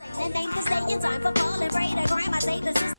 And ain't this day in time for falling prey to crime. I say the system.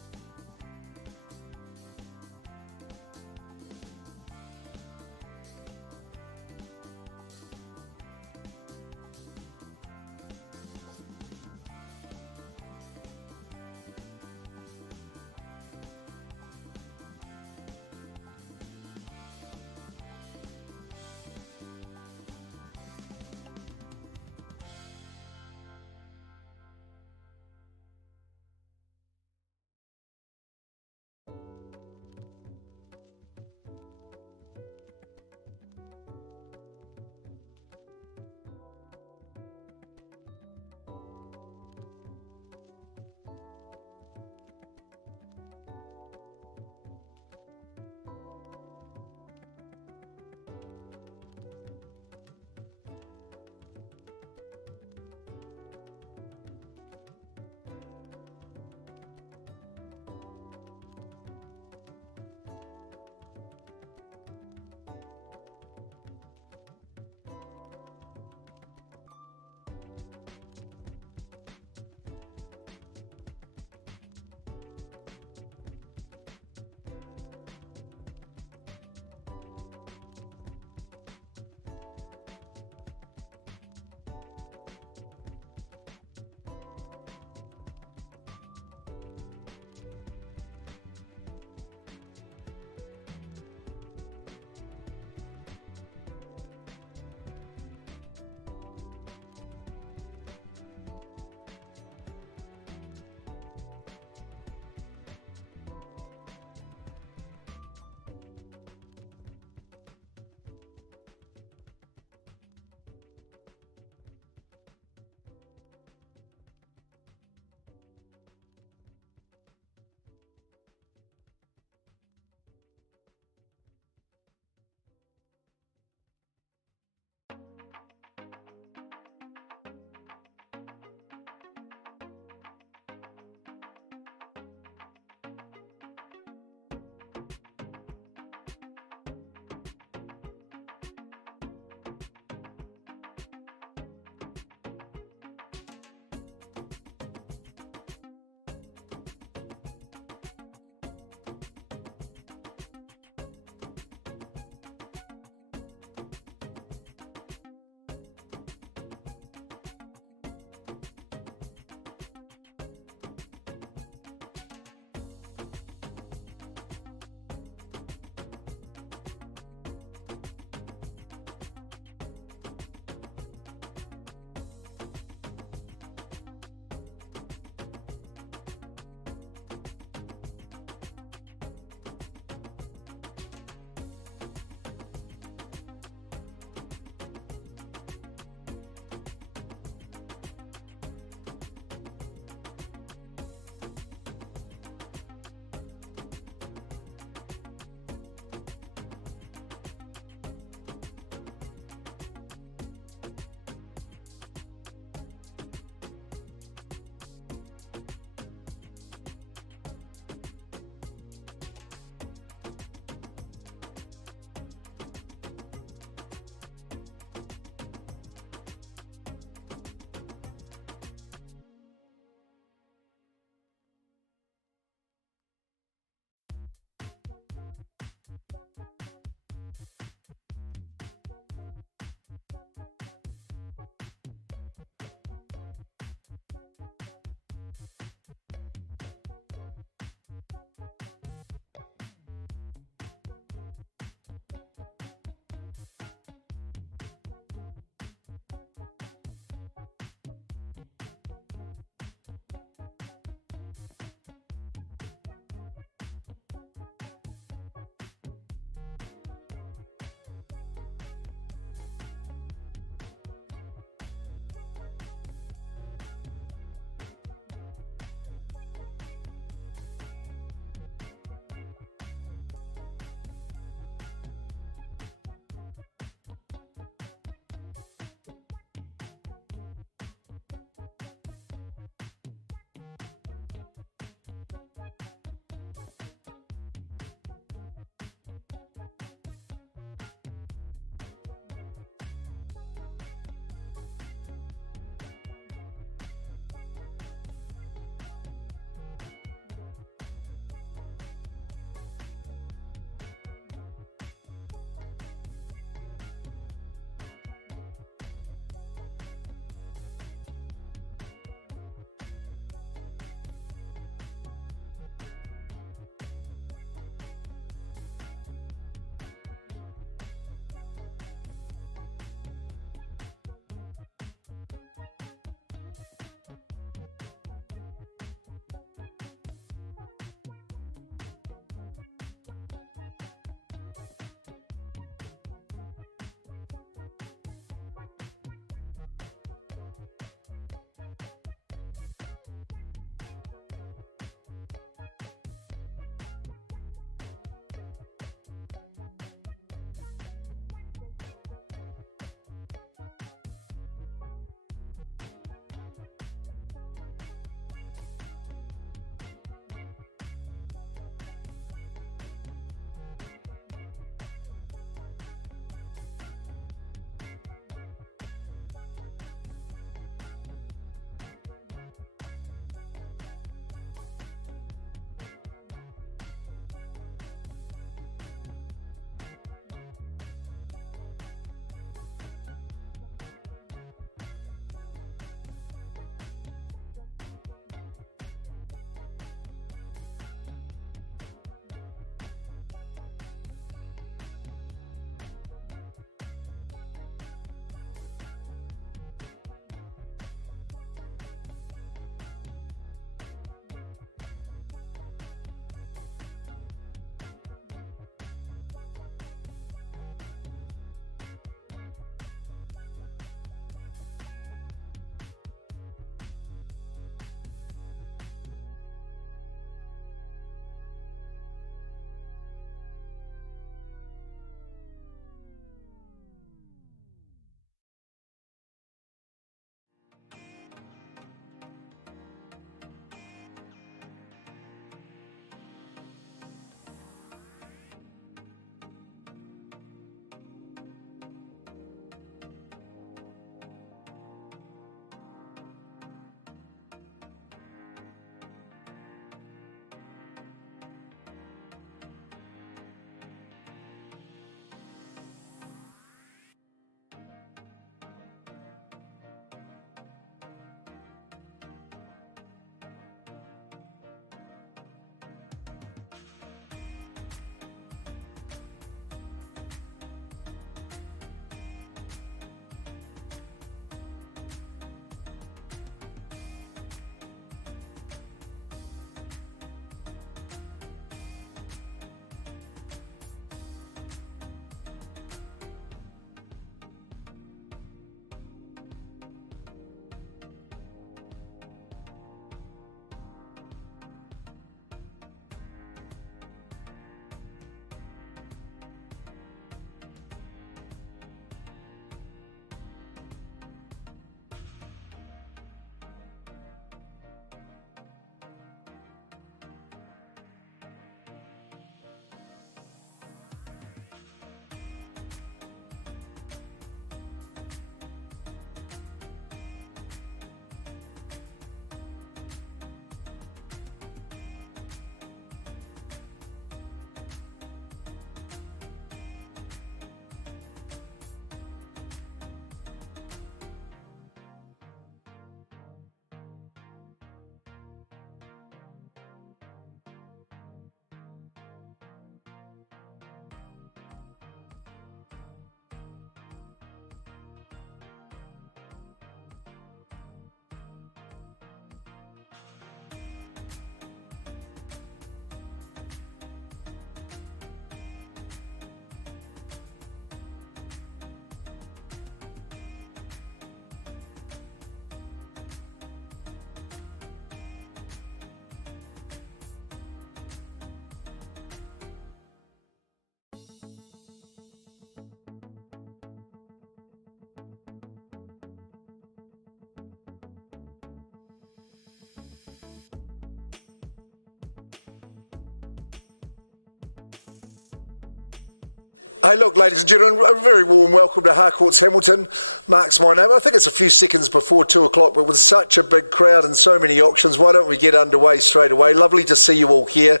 Hey, look, ladies and gentlemen, a very warm welcome to Harcourts Hamilton. Mark's my name. I think it's a few seconds before 2 o'clock, but with such a big crowd and so many auctions, why don't we get underway straight away? Lovely to see you all here.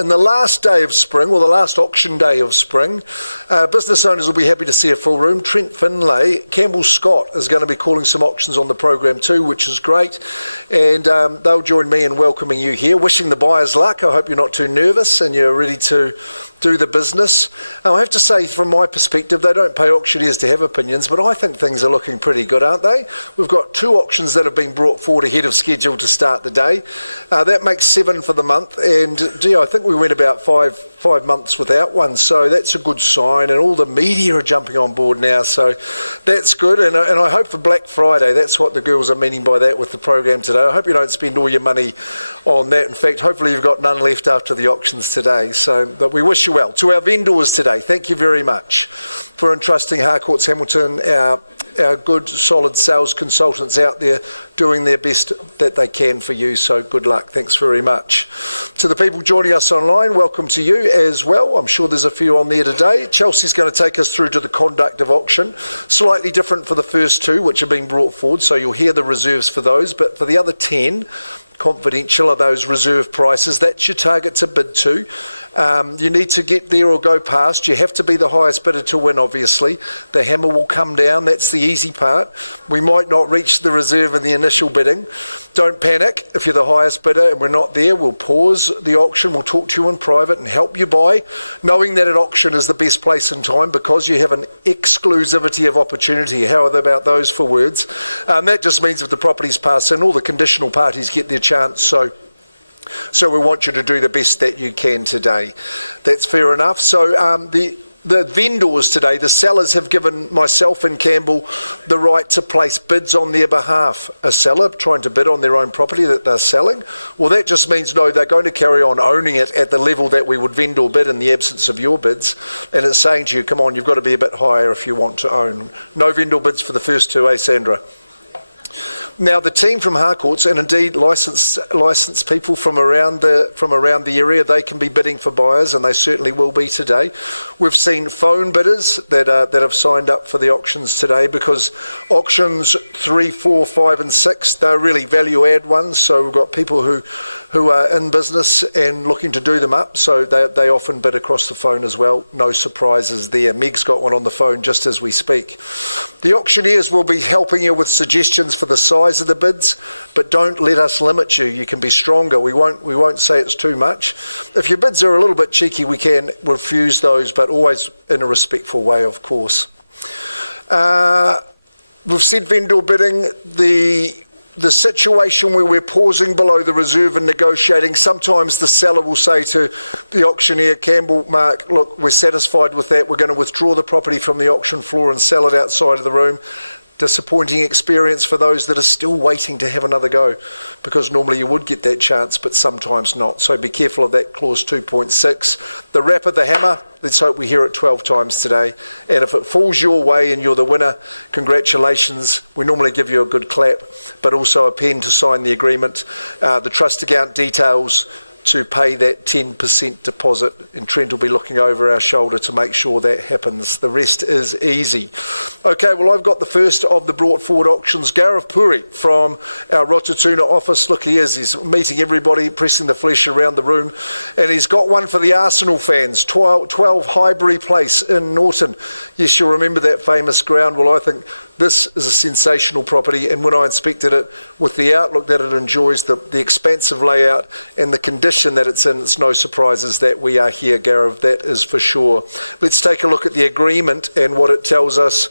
In the last day of spring, or the last auction day of spring, business owners will be happy to see a full room. Trent Finlay, Campbell Scott is going to be calling some auctions on the program too, which is great. And they'll join me in welcoming you here, wishing the buyers luck. I hope you're not too nervous and you're ready to do the business. I have to say, from my perspective, they don't pay auctioneers to have opinions, but I think things are looking pretty good, aren't they? We've got 2 auctions that have been brought forward ahead of schedule to start the day. That makes 7 for the month, and I think we went about five months without one, so that's a good sign, and all the media are jumping on board now, so that's good. And I hope for Black Friday, that's what the girls are meaning by that with the program today. I hope you don't spend all your money on that. In fact, hopefully you've got none left after the auctions today. But we wish you well. To our vendors today, thank you very much for entrusting Harcourts Hamilton, our good solid sales consultants out there doing their best that they can for you, so good luck. Thanks very much. To the people joining us online, welcome to you as well. I'm sure there's a few on there today. Chelsea's going to take us through to the conduct of auction. Slightly different for the first 2 which have been brought forward, so you'll hear the reserves for those, but for the other 10, confidential are those reserve prices. That's your target to bid to. You need to get there or go past. You have to be the highest bidder to win, obviously. The hammer will come down. That's the easy part. We might not reach the reserve in the initial bidding. Don't panic. If you're the highest bidder and we're not there, we'll pause the auction. We'll talk to you in private and help you buy, knowing that an auction is the best place and time because you have an exclusivity of opportunity. How about those for words? That just means if the properties pass in, all the conditional parties get their chance. So we want you to do the best that you can today. That's fair enough. So the vendors today, the sellers, have given myself and Campbell the right to place bids on their behalf. A seller trying to bid on their own property that they're selling, well, that just means no, they're going to carry on owning it at the level that we would vendor bid in the absence of your bids. And it's saying to you, come on, you've got to be a bit higher if you want to own. No vendor bids for the first 2, Sandra? Now, the team from Harcourts, and indeed licensed people from around the area, they can be bidding for buyers, and they certainly will be today. We've seen phone bidders that have signed up for the auctions today, because auctions 3, 4, 5 and 6, they're really value add ones. So we've got people who are in business and looking to do them up, so they often bid across the phone as well. No surprises there. Meg's got one on the phone just as we speak. The auctioneers will be helping you with suggestions for the size of the bids, but don't let us limit you. You can be stronger. We won't say it's too much. If your bids are a little bit cheeky, we can refuse those, but always in a respectful way, of course. We've said vendor bidding. The situation where we're pausing below the reserve and negotiating, sometimes the seller will say to the auctioneer, Campbell, Mark, look, we're satisfied with that. We're going to withdraw the property from the auction floor and sell it outside of the room. Disappointing experience for those that are still waiting to have another go, because normally you would get that chance, but sometimes not. So be careful of that clause 2.6. The rap of the hammer, let's hope we hear it 12 times today. And if it falls your way and you're the winner, congratulations. We normally give you a good clap, but also a pen to sign the agreement. The trust account details to pay that 10% deposit, and Trent will be looking over our shoulder to make sure that happens. The rest is easy. Okay, well, I've got the first of the brought forward auctions. Gareth Puri from our Rotatuna office. Look, he is. He's meeting everybody, pressing the flesh around the room, and he's got one for the Arsenal fans. 12 Highbury Place in Norton. Yes, you'll remember that famous ground. Well, I think this is a sensational property, and when I inspected it, with the outlook that it enjoys, the expansive layout and the condition that it's in, it's no surprises that we are here, Gareth, that is for sure. Let's take a look at the agreement, and what it tells us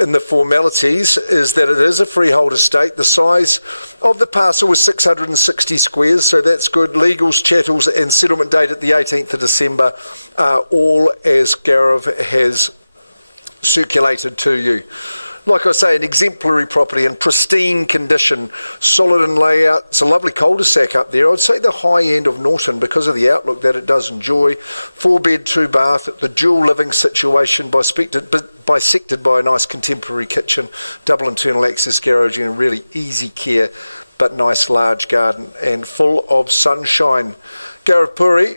in the formalities is that it is a freehold estate. The size of the parcel was 660 squares, so that's good. Legals, chattels and settlement date at the 18th of December are all as Gareth has circulated to you. Like I say, an exemplary property in pristine condition, solid in layout. It's a lovely cul-de-sac up there. I would say the high end of Norton because of the outlook that it does enjoy. 4-bed, 2-bath, the dual living situation bisected by a nice contemporary kitchen, double internal access garage and really easy care, but nice large garden and full of sunshine. Gareth Puri,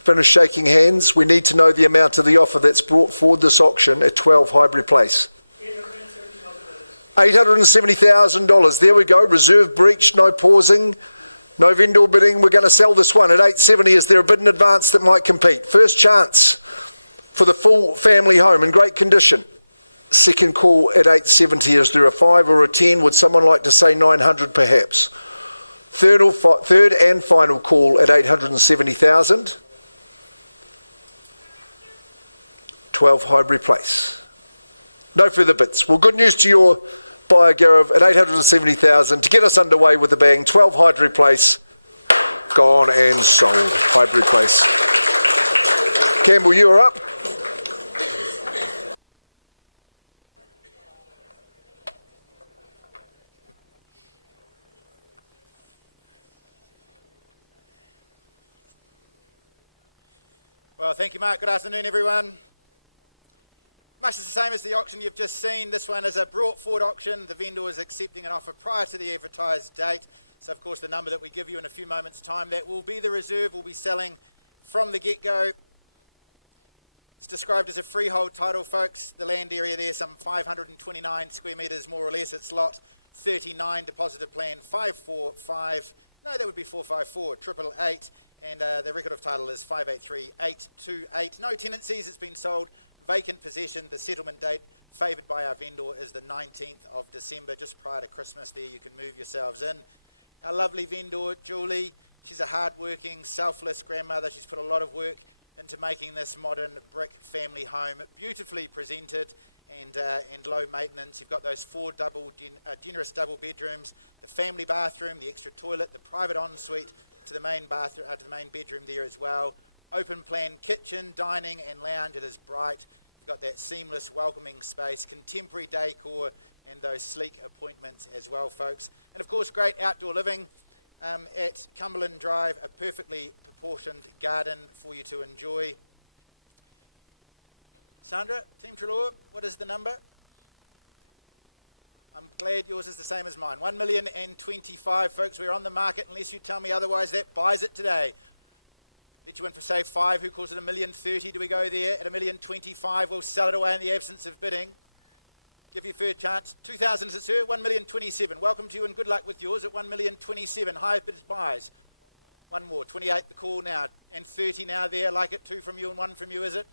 finish shaking hands, we need to know the amount of the offer that's brought forward this auction at 12 Highbury Place. $870,000. There we go. Reserve breach, no pausing, no vendor bidding. We're going to sell this one at $870. Is there a bid in advance that might compete? First chance for the full family home in great condition. Second call at $870. Is there a 5 or a 10? Would someone like to say $900 perhaps? Third and final call at $870,000. 12 Highbury Place. No further bids. Well, good news to your buyer, Gareth, at $870,000 to get us underway with a bang. 12 Highbury Place, gone and sold. Highbury Place. Campbell, you are up. Well, thank you, Mark. Good afternoon, everyone. Much the same as the auction you've just seen. This one is a brought forward auction. The vendor is accepting an offer prior to the advertised date. So, of course, the number that we give you in a few moments' time, that will be the reserve. We'll be selling from the get-go. It's described as a freehold title, folks. The land area there, some 529 square metres, more or less. It's lot 39, deposited plan 545. No, that would be 454, 888. And the record of title is 583828. No tenancies. It's been sold. Vacant possession. The settlement date favoured by our vendor is the 19th of December, just prior to Christmas there. You can move yourselves in. Our lovely vendor, Julie, she's a hard-working, selfless grandmother. She's put a lot of work into making this modern brick family home beautifully presented and low maintenance. You've got those 4 generous double bedrooms, the family bathroom, the extra toilet, the private ensuite to the main bathroom, to the main bedroom there as well. Open plan kitchen, dining and lounge. It is bright. You've got that seamless welcoming space, contemporary decor and those sleek appointments as well, folks. And of course, great outdoor living at Cumberland Drive, a perfectly proportioned garden for you to enjoy. Sandra, Team Trelaw, what is the number? I'm glad yours is the same as mine. 1,025,000, folks. We're on the market unless you tell me otherwise. That buys it today. Let you in for say 5. Who calls it 1,030,000? Do we go there? At 1,025,000, we'll sell it away in the absence of bidding. Give you a fair chance. 2,000 is it, sir? 1,027,000. Welcome to you and good luck with yours at 1,027,000. Highest bid buys. One more. 28 the call now. And 30 now there. Like it. 2 from you and 1 from you, is it?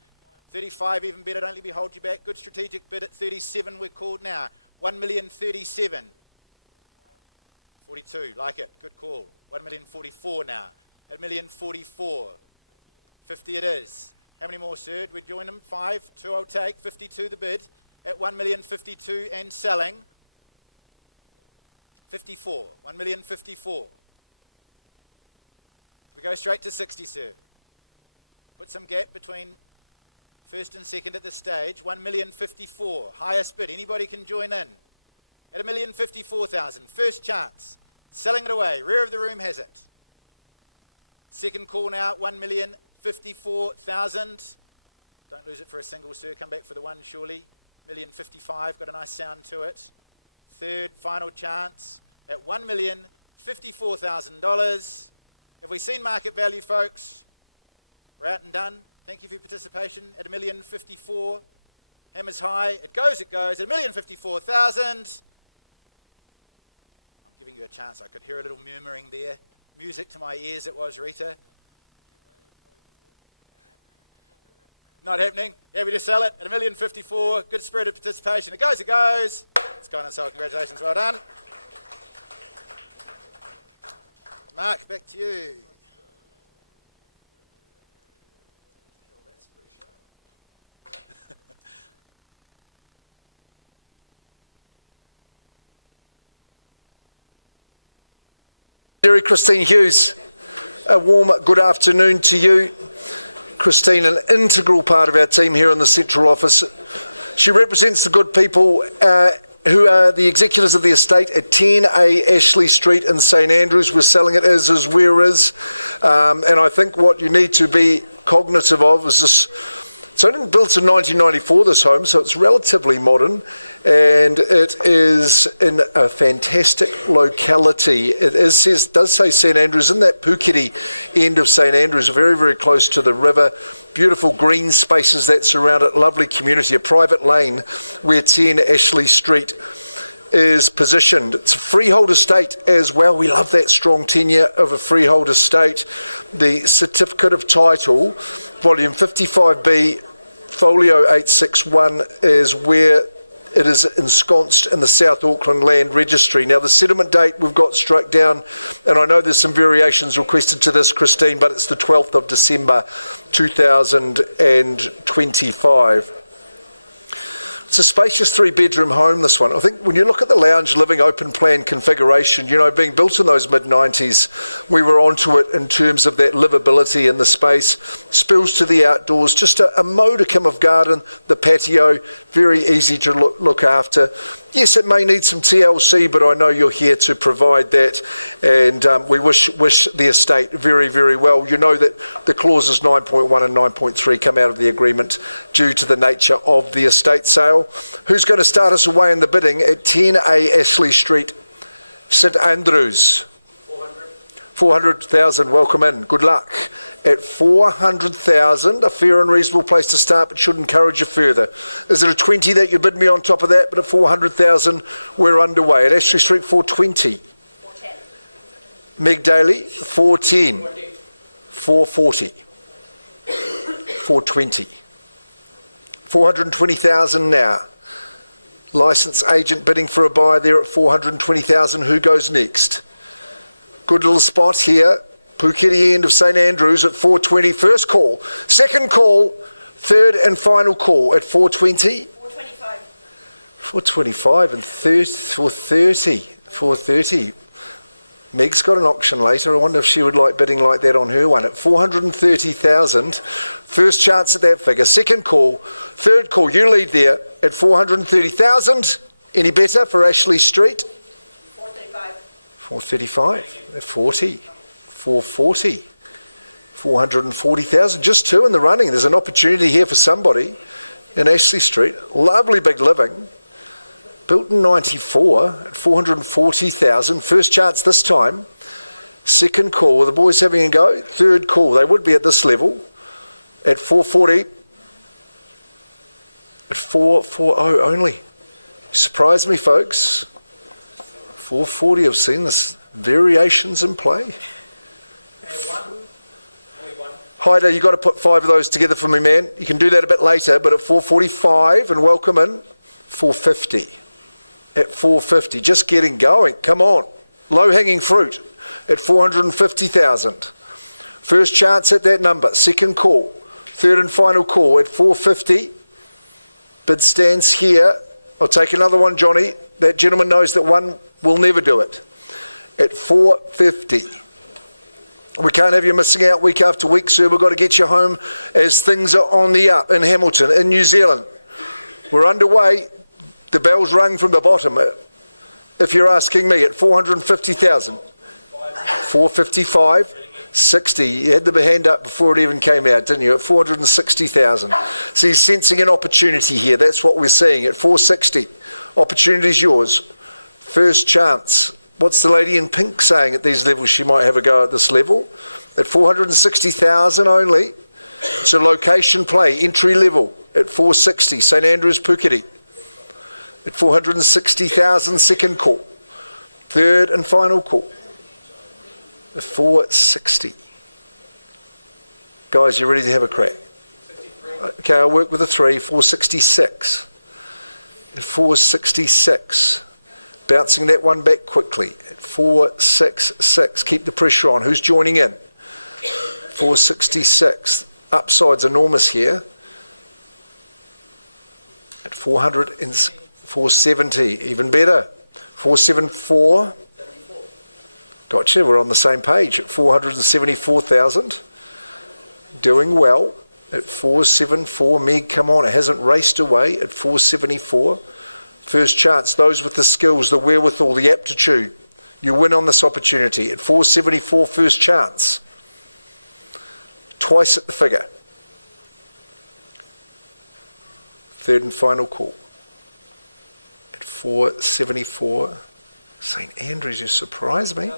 35 even better. Don't let me hold you back. Good strategic bid at 37. We're called now. 1,037,000. 42. Like it. Good call. 1,044,000 now. At 1,044,000. 50 it is. How many more, sir? Do we join them? 5. 2 I'll take. 52 the bid. At 1,052,000 and selling. 54. 1,054,000. We go straight to 60, sir. Put some gap between first and second at this stage. 1,054,000. Highest bid. Anybody can join in. At 1,054,000. First chance. Selling it away. Rear of the room has it. Second call now. 1,054,000. Don't lose it for a single, sir. Come back for the one, surely. 1,055,000. Got a nice sound to it. Third, final chance. At $1,054,000. Have we seen market value, folks? We're out and done. Thank you for your participation. At 1,054,000. Hammers high. It goes, it goes. At 1,054,000. I'm giving you a chance. I could hear a little murmuring there. Music to my ears it was, Rita. Not happening. Happy to sell it at 1,054,000. Good spirit of participation. It goes, it goes. It's gone and sold. Congratulations. Well done. Mark, back to you. Christine Hughes, a warm good afternoon to you. Christine, an integral part of our team here in the central office. She represents the good people who are the executors of the estate at 10A Ashley Street in St Andrews. We're selling it as where is. And I think what you need to be cognitive of is this It's only built in 1994, this home, so it's relatively modern, and it is in a fantastic locality. It does say St Andrews, in that Puketi end of St Andrews, very, very close to the river. Beautiful green spaces that surround it, lovely community, a private lane where 10 Ashley Street is positioned. It's a freehold estate as well. We love that strong tenure of a freehold estate. The certificate of title, volume 55B, folio 861, is where it is ensconced in the South Auckland Land Registry. Now, the settlement date we've got struck down, and I know there's some variations requested to this, Christine, but it's the 12th of December 2025. It's a spacious 3-bedroom home, this one. I think when you look at the lounge living open plan configuration, you know, being built in those mid-90s, we were onto it in terms of that livability in the space. Spills to the outdoors, just a modicum of garden, the patio, very easy to look after. Yes, it may need some TLC, but I know you're here to provide that, and we wish the estate very, very well. You know that the clauses 9.1 and 9.3 come out of the agreement due to the nature of the estate sale. Who's going to start us away in the bidding at 10A Ashley Street, St Andrews? 400,000, welcome in, good luck. At 400,000, a fair and reasonable place to start, but should encourage you further. Is it a 20 that you bid me on top of that? But at 400,000, we're underway. At Ashley Street, 420. 410. Meg Daly, 410. 440. 420. 420,000 now. Licensed agent bidding for a buyer there at 420,000. Who goes next? Good little spot here. Puketi end of St Andrews at 420. First call. Second call. Third and final call at 420. 425. 425 and 430. 430. Meg's got an auction later. I wonder if she would like bidding like that on her one at 430,000. First chance at that figure. Second call. Third call. You lead there at 430,000. Any better for Ashley Street? 435. 435. 40. 440. 440,000. Just two in the running. There's an opportunity here for somebody in Ashley Street. Lovely big living. Built in 94 at 440,000. First chance this time. Second call. Are the boys having a go? Third call. They would be at this level at 440. At 440 only. Surprised me, folks. 440. I've seen this variations in play. Hyder, you've got to put 5 of those together for me, man. You can do that a bit later, but at 445 and welcome in 450. At 450, just getting going. Come on. Low-hanging fruit at 450,000. First chance at that number. Second call. Third and final call at 450. Bid stands here. I'll take another one, Johnny. That gentleman knows that one will never do it. At 450. We can't have you missing out week after week, sir. We've got to get you home as things are on the up in Hamilton, in New Zealand. We're underway. The bell's rung from the bottom. If you're asking me, at 450,000. 455. 60. You had the hand up before it even came out, didn't you? At 460,000. So he's sensing an opportunity here. That's what we're seeing. At 460. Opportunity's yours. First chance. What's the lady in pink saying at these levels? She might have a go at this level. At 460,000 only. It's a location play, entry level at 460. St Andrews Puketi. At 460,000, second call. Third and final call. At 460. Guys, you ready to have a crack? Okay, I'll work with a 3. 466. At 466. Bouncing that one back quickly at 466. Keep the pressure on. Who's joining in? 466. Upside's enormous here. At 470. Even better. 474. Gotcha. We're on the same page at 474,000. Doing well at 474. Meg, come on. It hasn't raced away at 474. First chance, those with the skills, the wherewithal, the aptitude. You win on this opportunity at 474, first chance. Twice at the figure. Third and final call. At 474. St Andrews, you surprised me.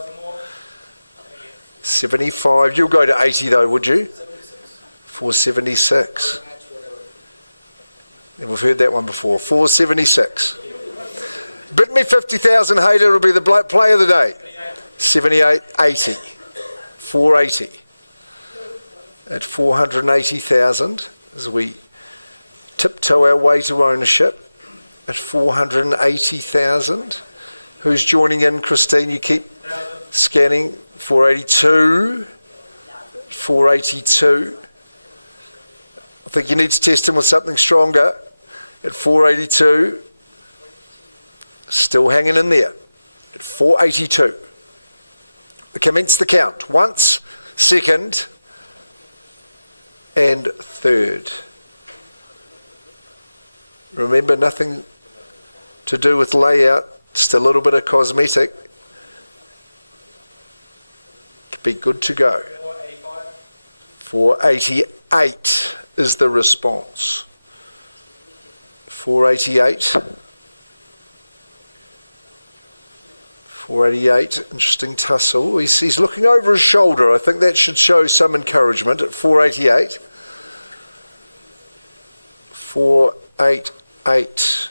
75. You'll go to 80 though, would you? 476. And we've heard that one before. 476. Bid me 50,000, Hayter will be the play of the day. 78, 80. 480. At 480,000 as we tiptoe our way to ownership. At 480,000. Who's joining in, Christine? You keep scanning. 482. 482. I think you need to test him with something stronger. At 482. Still hanging in there. At 482. Commence the count. Once, second, and third. Remember, nothing to do with layout, just a little bit of cosmetic. Be good to go. 488 is the response. 488. 488, interesting tussle. He's looking over his shoulder. I think that should show some encouragement at 488. 488.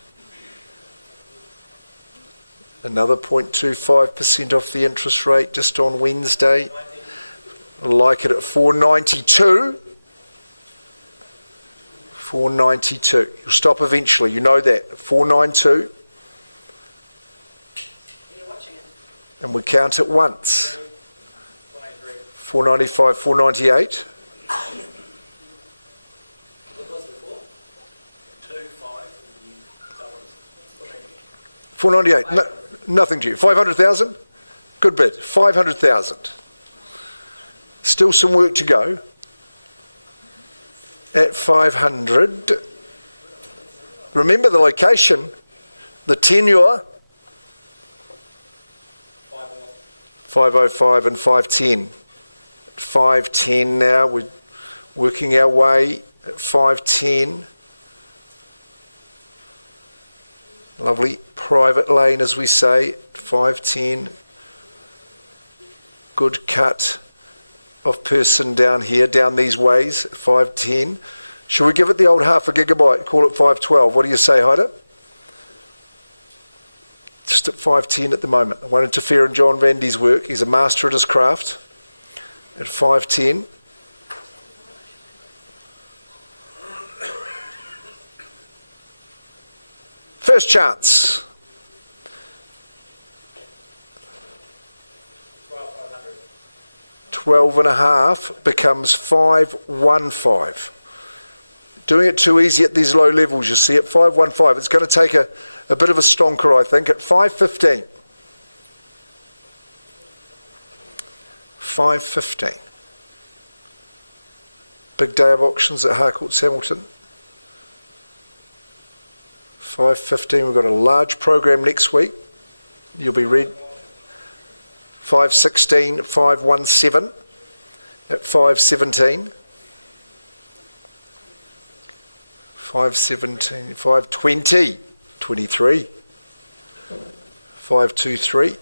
Another 0.25% off the interest rate just on Wednesday. I like it at 492. 492. You'll stop eventually, you know that. 492. And we count it once. 495, 498. 498. No, nothing to you. 500,000? Good bid. 500,000. Still some work to go. At 500. Remember the location, the tenure. 505 and 510. 510 now. We're working our way at 510. Lovely private lane, as we say. 510. Good cut of person down here, down these ways. 510. Should we give it the old half a gigabyte? Call it 512. What do you say, Haida? Just at 510 at the moment. I won't interfere in John Vandy's work. He's a master at his craft. At 510. First chance. 12 and a half becomes 515. Doing it too easy at these low levels, you see, at 515. It's going to take a bit of a stonker, I think, at 515. 515. Big day of auctions at Harcourts Hamilton. 515. We've got a large program next week. You'll be read. 516, 517 at 517. 517, 520, 23, 523.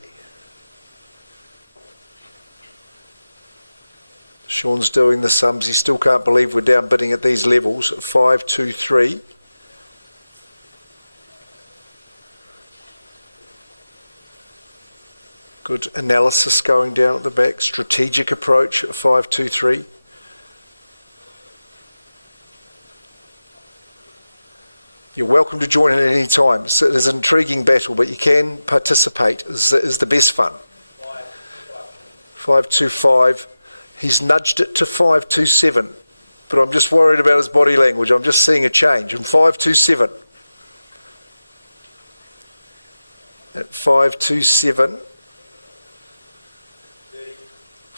Sean's doing the sums. He still can't believe we're down bidding at these levels. 523. Good analysis going down at the back. Strategic approach at 523. You're welcome to join in at any time. So there's an intriguing battle, but you can participate. Is the best fun. 525. He's nudged it to 527, but I'm just worried about his body language. I'm just seeing a change. And 527. At 527.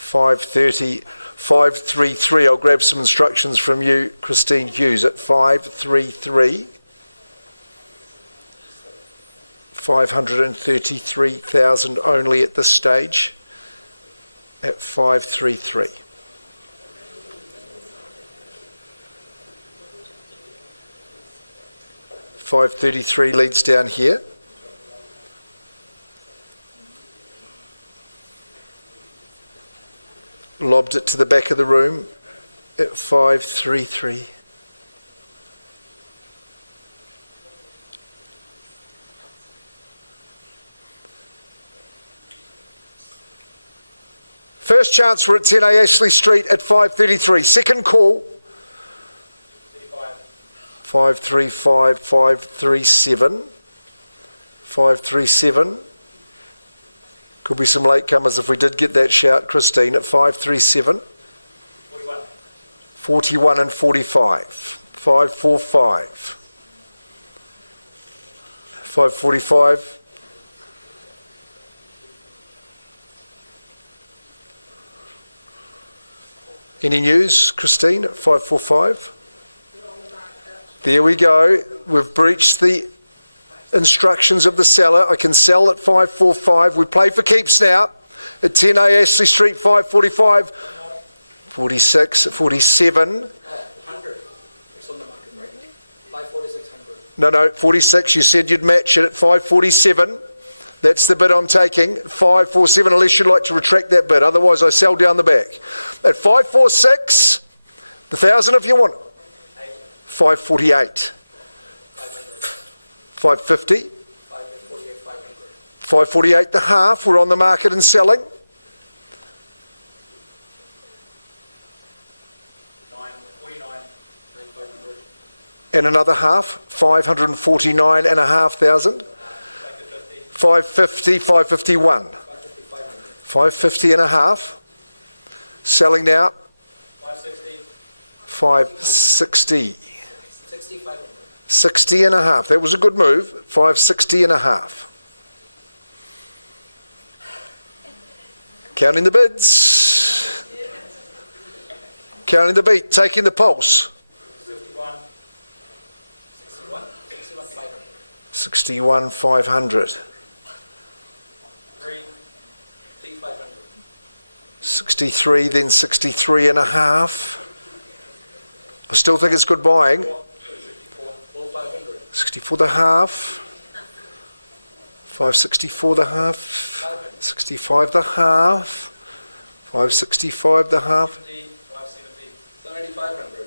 530, 533. I'll grab some instructions from you, Christine Hughes, at 533. 533,000 only at this stage at 533. 533 leads down here. Lobbed it to the back of the room at 533. First chance for at 10A Ashley Street at 533. Second call. 535, 537. 537. Could be some latecomers if we did get that shout, Christine, at 537. 41 and 45. 545. 545. Any news, Christine, at 545? There we go. We've breached the instructions of the seller. I can sell at 545. We play for keeps now. At 10A Ashley Street, 545. 46, 47. 100. It's on the market rate. 54600. No, 46. You said you'd match it at 547. That's the bid I'm taking. 547, unless you'd like to retract that bid. Otherwise, I sell down the back. At 546, the 1,000 if you want. 548. 550. 548 the half. We're on the market and selling. 949. And another half. 549 and a half thousand. 550, 551. 550 and a half. Selling now. 560. 560. 6500. 60 and a half. That was a good move. 560 and a half. Counting the bids. Counting the beat. Taking the pulse. 51. 61. 500. 61, 500. 500. 63, then 63 and a half. I still think it's good buying. 64 the half. 564 the half. 65 the half. 565 the half. 7500.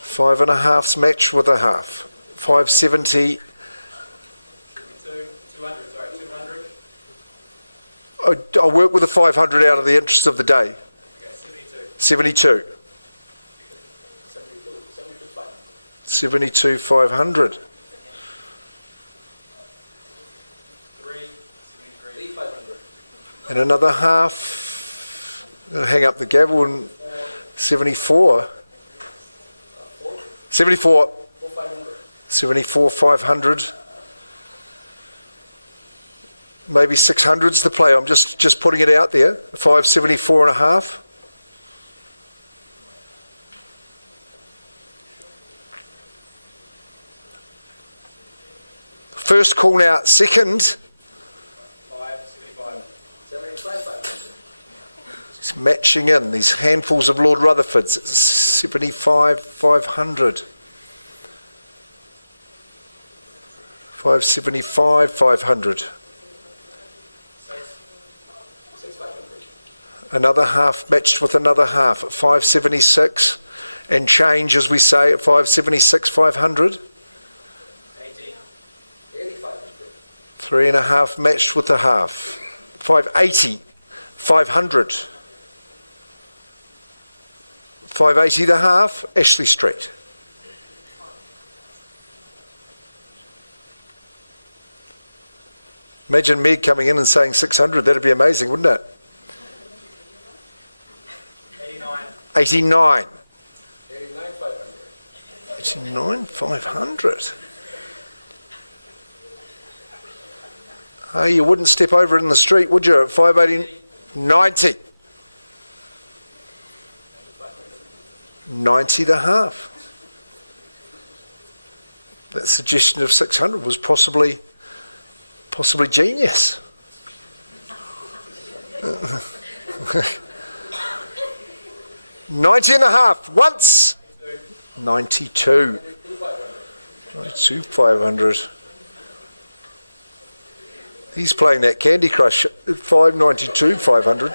5 and a half's matched with a half. 570. 200. Sorry, 200. I'll work with the 500 out of the interest of the day. Okay, 72. 72. 72. 500. 72, 500. 3. 500. And another half. I'll hang up the gavel and 74. 74. 500. 74, 500. Maybe 600's the play. I'm just putting it out there. 574 and a half. First call now. Second. 575. 75. 500. It's matching in these handfuls of Lord Rutherfords. 75, 500. 575, 500. 6,500. Another half matched with another half at 576 and change, as we say, at 576, 500. 80. 500. 3 and a half matched with a half. 580, 500. 580 the half, Ashley Street. Imagine Meg coming in and saying 600. That'd be amazing, wouldn't it? 89. 89. 89. 500. 89, 500. Oh, you wouldn't step over it in the street, would you? At 580, 90. 90 the half. That suggestion of 600 was possibly genius. 90 and a half once. 92. 92, 500. He's playing that Candy Crush at 592, 500.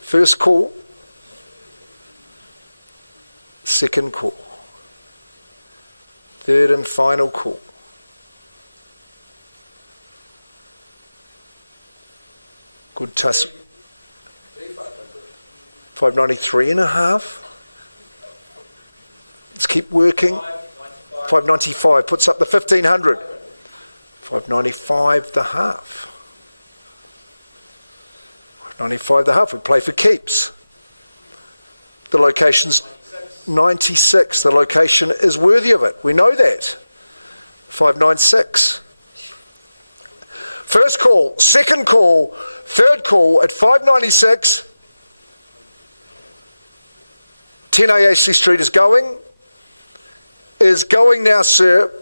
First call. Second call. Third and final call. Good tussle. 593 and a half. Let's keep working. 595 puts up the 1500. 595 the half. 595 the half. We play for keeps. The location's 96. The location is worthy of it. We know that. 596. First call, second call, third call at 596. 10A Ashley Street is going. Is going now, sir.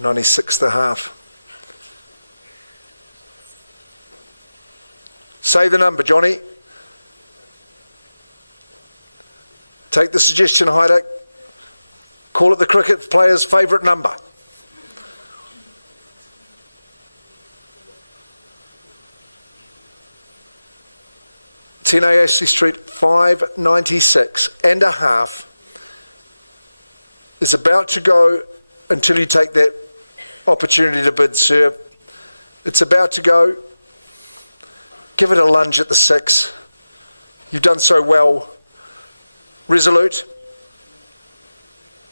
96 the half. Say the number, Johnny. Take the suggestion, Heideck. Call it the cricket player's favourite number. A Ashley Street, 596 and a half is about to go until you take that opportunity to bid, sir. It's about to go. Give it a lunge at the 6. You've done so well. Resolute.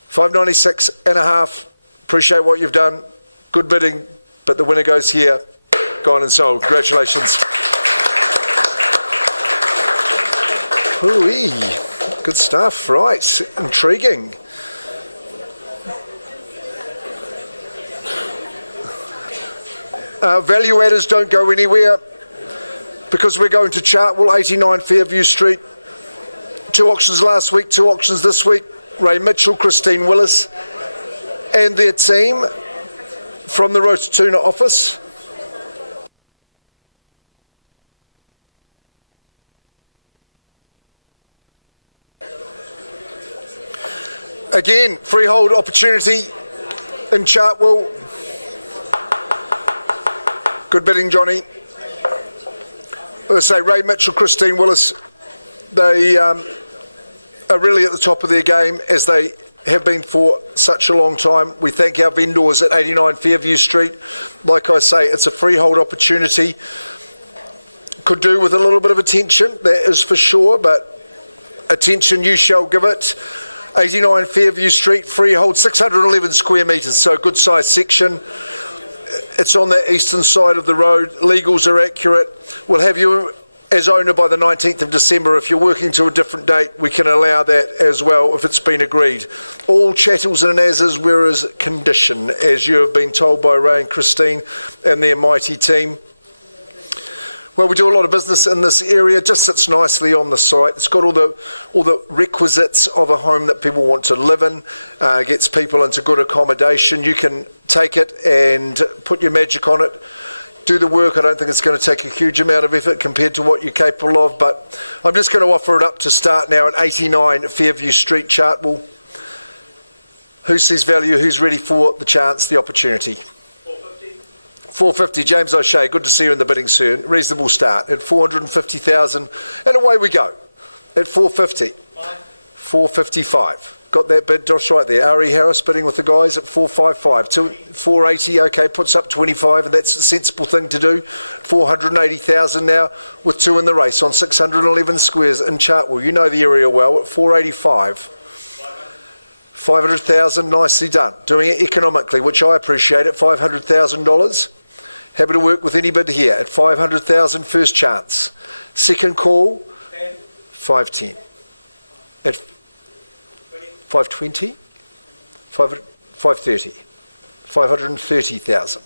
596 and a half. Appreciate what you've done. Good bidding, but the winner goes here. Gone and sold. Congratulations. Ooh-wee. Good stuff, right. Intriguing. Value adders don't go anywhere because we're going to Chartwell, 89 Fairview Street. 2 auctions last week, 2 auctions this week. Ray Mitchell, Christine Willis and their team from the Rototuna office. Again, freehold opportunity in Chartwell. Good bidding, Johnny. I say Ray Mitchell, Christine Willis, they are really at the top of their game as they have been for such a long time. We thank our vendors at 89 Fairview Street. Like I say, it's a freehold opportunity. Could do with a little bit of attention, that is for sure, but attention you shall give it. 89 Fairview Street, freehold, 611 square metres, so good size section. It's on the eastern side of the road. Legals are accurate. We'll have you as owner by the 19th of December. If you're working to a different date, we can allow that as well if it's been agreed. All chattels and as-is, whereas condition, as you have been told by Ray and Christine and their mighty team. Well, we do a lot of business in this area. Just sits nicely on the site. It's got all the requisites of a home that people want to live in. Gets people into good accommodation. You can take it and put your magic on it. Do the work. I don't think it's going to take a huge amount of effort compared to what you're capable of. But I'm just going to offer it up to start now at 89 Fairview Street, Chartwell. Who sees value? Who's ready for the chance, the opportunity? 450, James O'Shea, good to see you in the bidding, sir. Reasonable start at 450,000, and away we go at 450. 455. Got that bid just right there. Ari Harris bidding with the guys at 455. 480, okay, puts up 25, and that's a sensible thing to do. 480,000 now with 2 in the race on 611 squares in Chartwell. You know the area well at 485. 500,000, nicely done. Doing it economically, which I appreciate at $500,000. Happy to work with any bid here at 500,000, first chance. Second call, 510. At 520, 530, 530,000.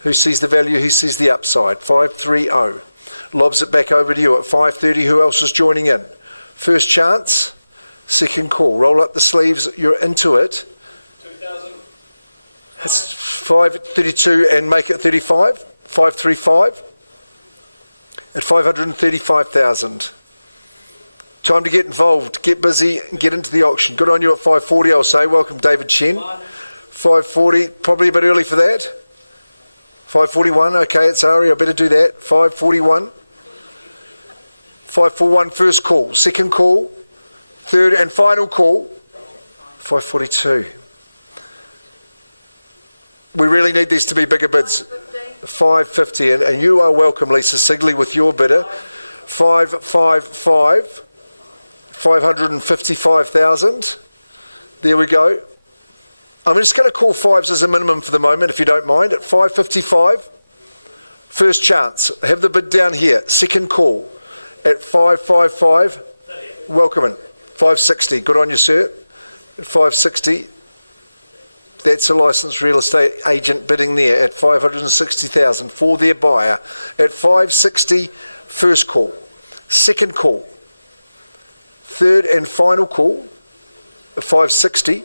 Who sees the value? Who sees the upside? 530. Lobs it back over to you at 530. Who else is joining in? First chance, second call. Roll up the sleeves. You're into it. 2,000. It's 532 and make it 35. 535 at 535,000. Time to get involved, get busy, and get into the auction. Good on you at 5:40, I'll say. Welcome, David Chen. 5:40, probably a bit early for that. 5:41, okay, it's Ari, I better do that. 5:41. 541, first call. Second call. Third and final call. 542. We really need these to be bigger bids. 550, and you are welcome, Lisa Sigley, with your bidder. 555. 555,000. There we go. I'm just going to call fives as a minimum for the moment, if you don't mind. At 555, first chance. Have the bid down here. Second call. At 555, welcome in. 560, good on you, sir. At 560, that's a licensed real estate agent bidding there at 560,000 for their buyer. At 560, first call. Second call. Third and final call at 560.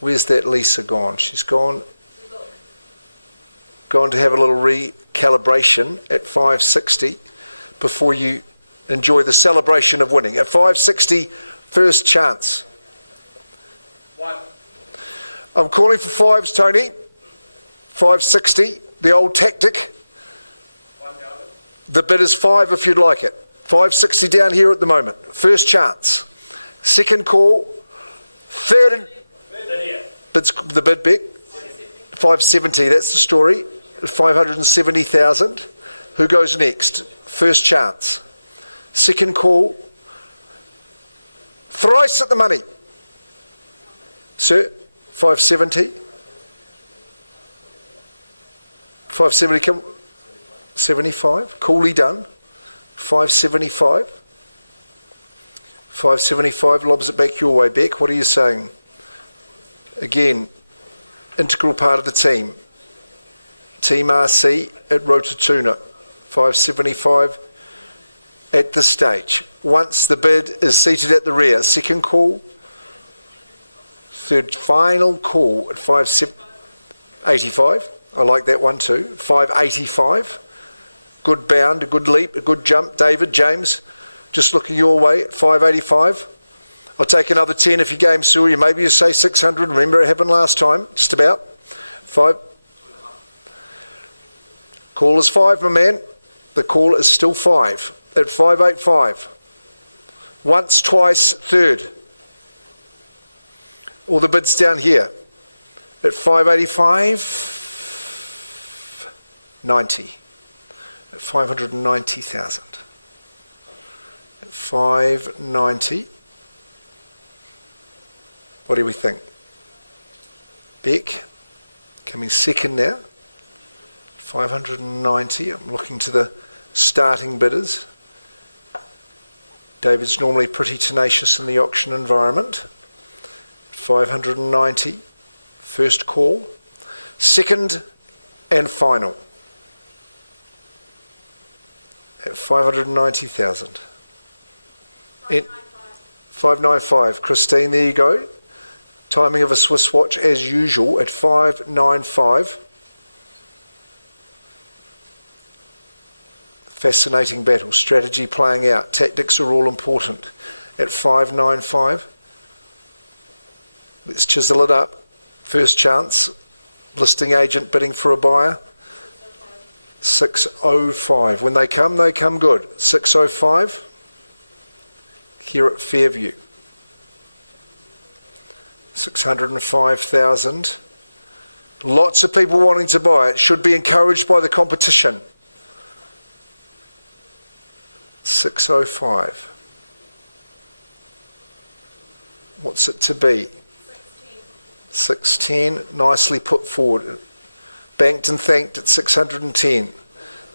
Where's that Lisa gone? She's gone to have a little recalibration at 560 before you enjoy the celebration of winning. At 560, first chance. I'm calling for fives, Tony. 560, the old tactic. The bid is 5 if you'd like it. 560 down here at the moment. First chance. Second call. Third and... Bids, the bid, Beck. 570, that's the story. 570,000. Who goes next? First chance. Second call. Thrice at the money. Sir, 570. 570, come. 75. Coolly done. 575. 575 lobs it back your way, Beck. What are you saying? Again, integral part of the team. Team RC at Rotatuna. 575 at this stage. Once the bid is seated at the rear. Second call. Third final call at 585. I like that one too. 585. Good bound, a good leap, a good jump. David, James, just looking your way at 585. I'll take another 10 if you game Sue. Maybe you say 600. Remember it happened last time, just about. 5. Call is 5, my man. The call is still 5 at 585. Once, twice, third. All the bids down here at 585, 90. At 590,000. At 590. What do we think? Beck coming second now. 590. I'm looking to the starting bidders. David's normally pretty tenacious in the auction environment. 590. First call. Second and final. At 590,000. 595. Christine, there you go. Timing of a Swiss watch as usual at 595. Fascinating battle. Strategy playing out. Tactics are all important. At 595. Let's chisel it up. First chance. Listing agent bidding for a buyer. 605. When they come good. 605 here at Fairview. 605,000. Lots of people wanting to buy it. Should be encouraged by the competition. 605. What's it to be? 610. Nicely put forward. Banked and thanked at 610.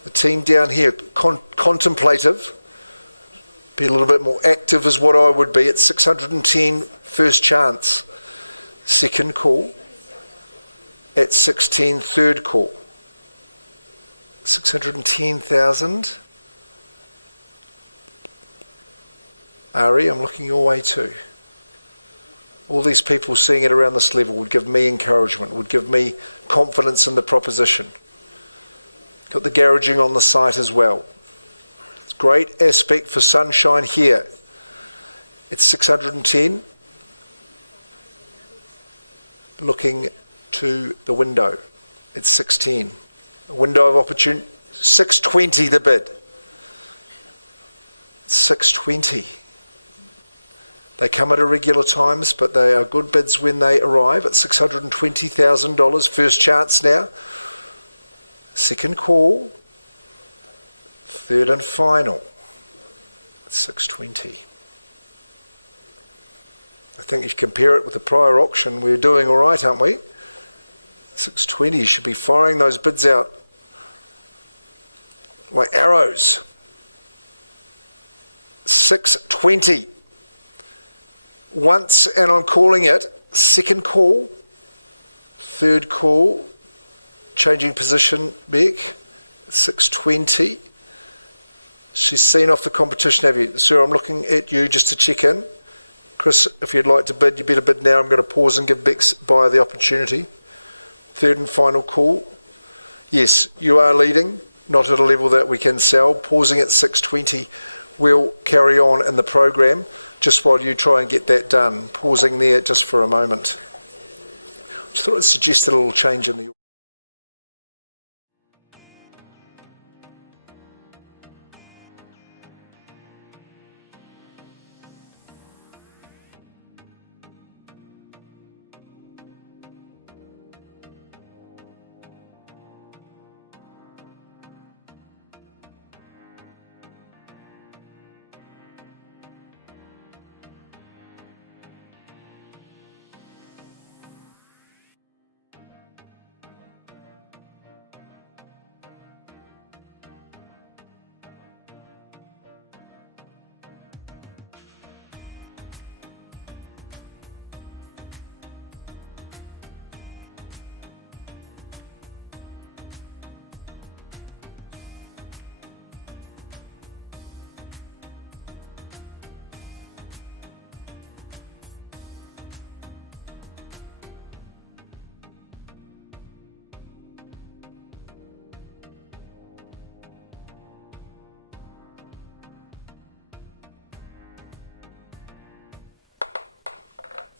The team down here, contemplative. Be a little bit more active is what I would be at 610. First chance. Second call. At 610. Third call. 610,000. Ari, I'm looking your way too. All these people seeing it around this level would give me encouragement, would give me confidence in the proposition. Got the garaging on the site as well. It's Great aspect for sunshine here. It's 610. Looking to the window. It's 610. A window of opportunity. 620 the bid. 620. They come at irregular times, but they are good bids when they arrive at $620,000. First chance now. Second call. Third and final. 620. I think if you compare it with the prior auction, we're doing all right, aren't we? 620 should be firing those bids out like arrows. 620. Once, and I'm calling it. Second call. Third call. Changing position, Beck. 620. She's seen off the competition, have you? Sir, I'm looking at you just to check in. Chris, if you'd like to bid, you better bid now. I'm going to pause and give Beck's buyer the opportunity. Third and final call. Yes, you are leading, not at a level that we can sell. Pausing at 620. We'll carry on in the program just while you try and get that done. Pausing there just for a moment. Just thought I'd suggest a little change in the...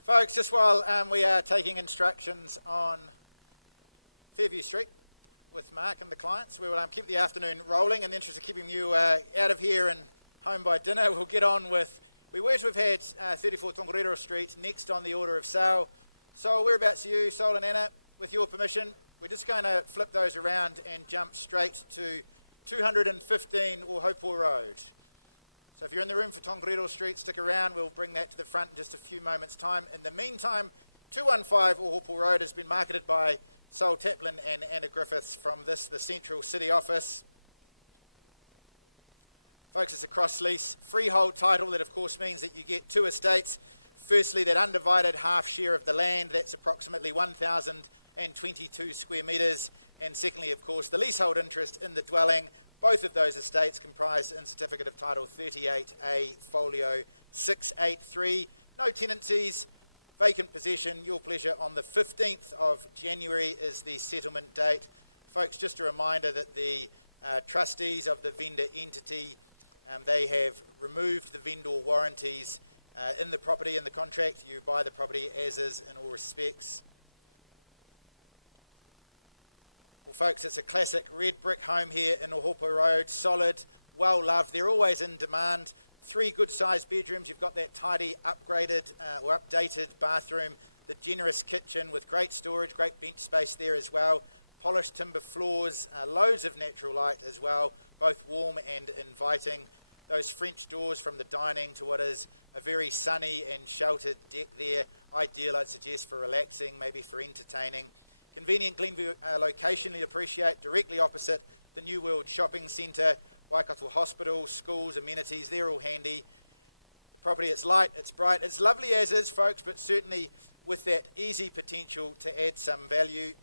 Folks, just while we are taking instructions on Fairview Street with Mark and the clients, we will keep the afternoon rolling. In the interest of keeping you out of here and home by dinner, we'll get on with... We were to have had 34 Tongariro Street next on the order of sale. So whereabouts are you, Sol and Anna? With your permission, we're just going to flip those around and jump straight to 215 Ohopo Road. So if you're in the room for Tongariro Street, stick around. We'll bring that to the front in just a few moments' time. In the meantime, 215 Ohopo Road has been marketed by Sol Taplin and Anna Griffiths from the Central City office. Folks, it's a cross-lease freehold title. That, of course, means that you get two estates. Firstly, that undivided half share of the land. That's approximately 1,022 square metres. And secondly, of course, the leasehold interest in the dwelling. Both of those estates comprised in Certificate of Title 38A Folio 683. No tenancies, vacant possession, your pleasure. On the 15th of January is the settlement date. Folks, just a reminder that the trustees of the vendor entity, they have removed the vendor warranties in the property, in the contract. You buy the property as is in all respects. Well, folks, it's a classic red brick home here in Ohopo Road. Solid, well loved. They're always in demand. 3 good-sized bedrooms. You've got that tidy, upgraded or updated bathroom. The generous kitchen with great storage, great bench space there as well. Polished timber floors, loads of natural light as well, both warm and inviting. Those French doors from the dining to what is a very sunny and sheltered deck there. Ideal, I'd suggest, for relaxing, maybe for entertaining. Convenient Glenview location, you appreciate, directly opposite the New World Shopping Centre, Waikato Hospital, schools, amenities, they're all handy. The property, it's light, it's bright, it's lovely as is, folks, but certainly with that easy potential to add some value.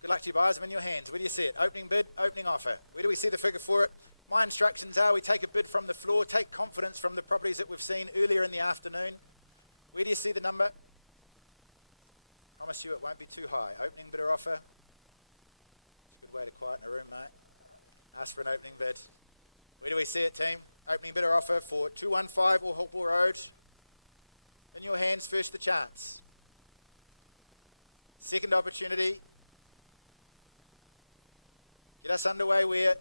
Good luck to you, buyers. I'm in your hands. Where do you see it? Opening bid, opening offer. Where do we see the figure for it? My instructions are we take a bid from the floor, take confidence from the properties that we've seen earlier in the afternoon. Where do you see the number? Promise you it won't be too high. Opening bid or offer. It's a good way to quieten a room, mate. Ask for an opening bid. Where do we see it, team? Opening bidder offer for 215 or Hopewell Road. In your hands, first the chance. Second opportunity. Get us underway where.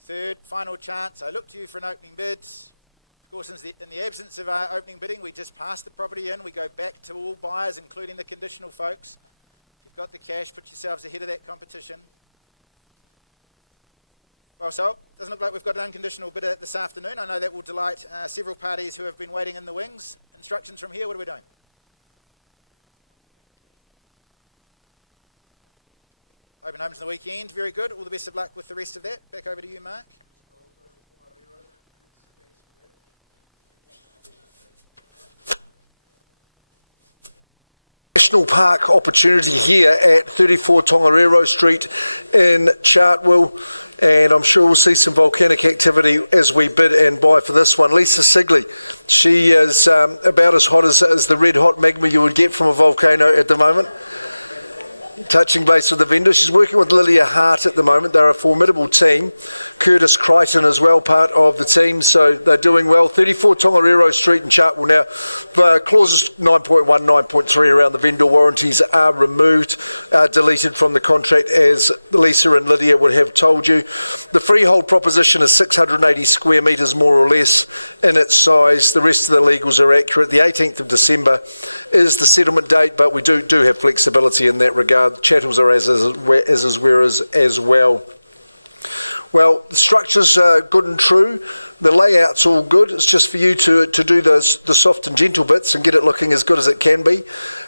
Third, final chance. I look to you for an opening bid. Of course, in the absence of our opening bidding, we just pass the property in. We go back to all buyers, including the conditional folks. If you've got the cash, put yourselves ahead of that competition. Well, so doesn't look like we've got an unconditional bidder this afternoon. I know that will delight several parties who have been waiting in the wings. Instructions from here, what are we doing? Open homes on the weekend, very good. All the best of luck with the rest of that. Back over to you, Mark. National Park opportunity here at 34 Tongariro Street in Chartwell, and I'm sure we'll see some volcanic activity as we bid and buy for this one. Lisa Sigley, she is about as hot as the red hot magma you would get from a volcano at the moment. Touching base with the vendor. She's working with Lilia Hart at the moment. They're a formidable team. Curtis Crichton as well, part of the team, so they're doing well. 34 Tongariro Street in Chartwell now. Clauses 9.1, 9.3 around the vendor warranties are removed, deleted from the contract, as Lisa and Lydia would have told you. The freehold proposition is 680 square metres more or less in its size. The rest of the legals are accurate. The 18th of December is the settlement date, but we do have flexibility in that regard. Chattels are as well. Well, the structure's good and true. The layout's all good. It's just for you to do the soft and gentle bits and get it looking as good as it can be.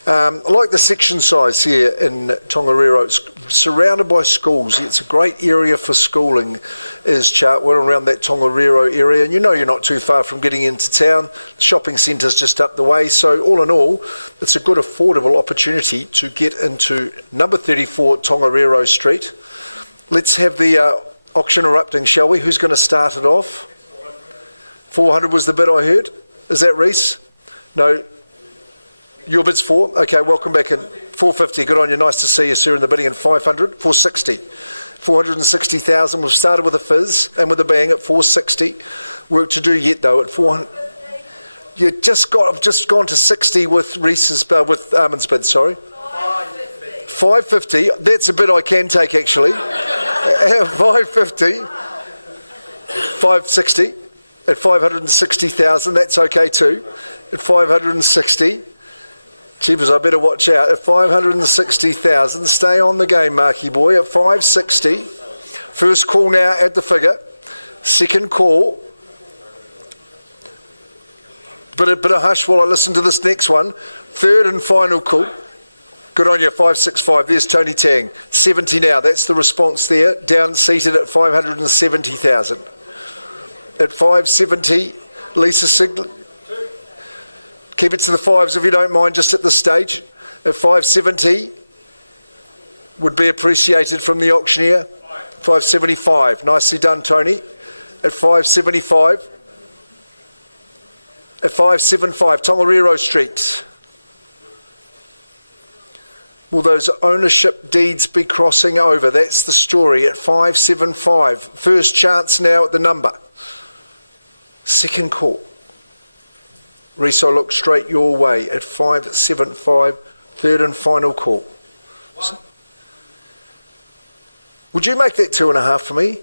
I like the section size here in Tongariro. It's surrounded by schools. It's a great area for schooling, is Chartwell, around that Tongariro area. And you know you're not too far from getting into town. The shopping centre's just up the way. So all in all, it's a good affordable opportunity to get into number 34 Tongariro Street. Let's have the auction erupting, shall we? Who's going to start it off? 400 was the bid I heard. Is that Reese? No. Your bid's 4? Okay, welcome back in. 450, good on you. Nice to see you, sir, in the bidding. And 500? 460. 460,000. We've started with a fizz and with a bang at 460. Work to do yet, though, at 400. I've just gone to 60 with Reese's, with Armin's bid, sorry. 550. That's a bid I can take, actually. 550. 560. At 560,000, that's okay too. At 560, Jeepers, I better watch out. At 560,000, stay on the game, Marky boy. At 560, first call now at the figure. Second call. Bit of hush while I listen to this next one. Third and final call. Good on you, 565. There's Tony Tang. 70 now. That's the response there. Down seated at 570,000. At 570, Lisa Sigley. Keep it to the fives if you don't mind, just at this stage. At 570, would be appreciated from the auctioneer. 575. Nicely done, Tony. At 575. At 575, Tongariro Street. Will those ownership deeds be crossing over? That's the story. At 575. First chance now at the number. Second call. Reese, I look straight your way at 575. Third and final call. Would you make that 2.5 for me?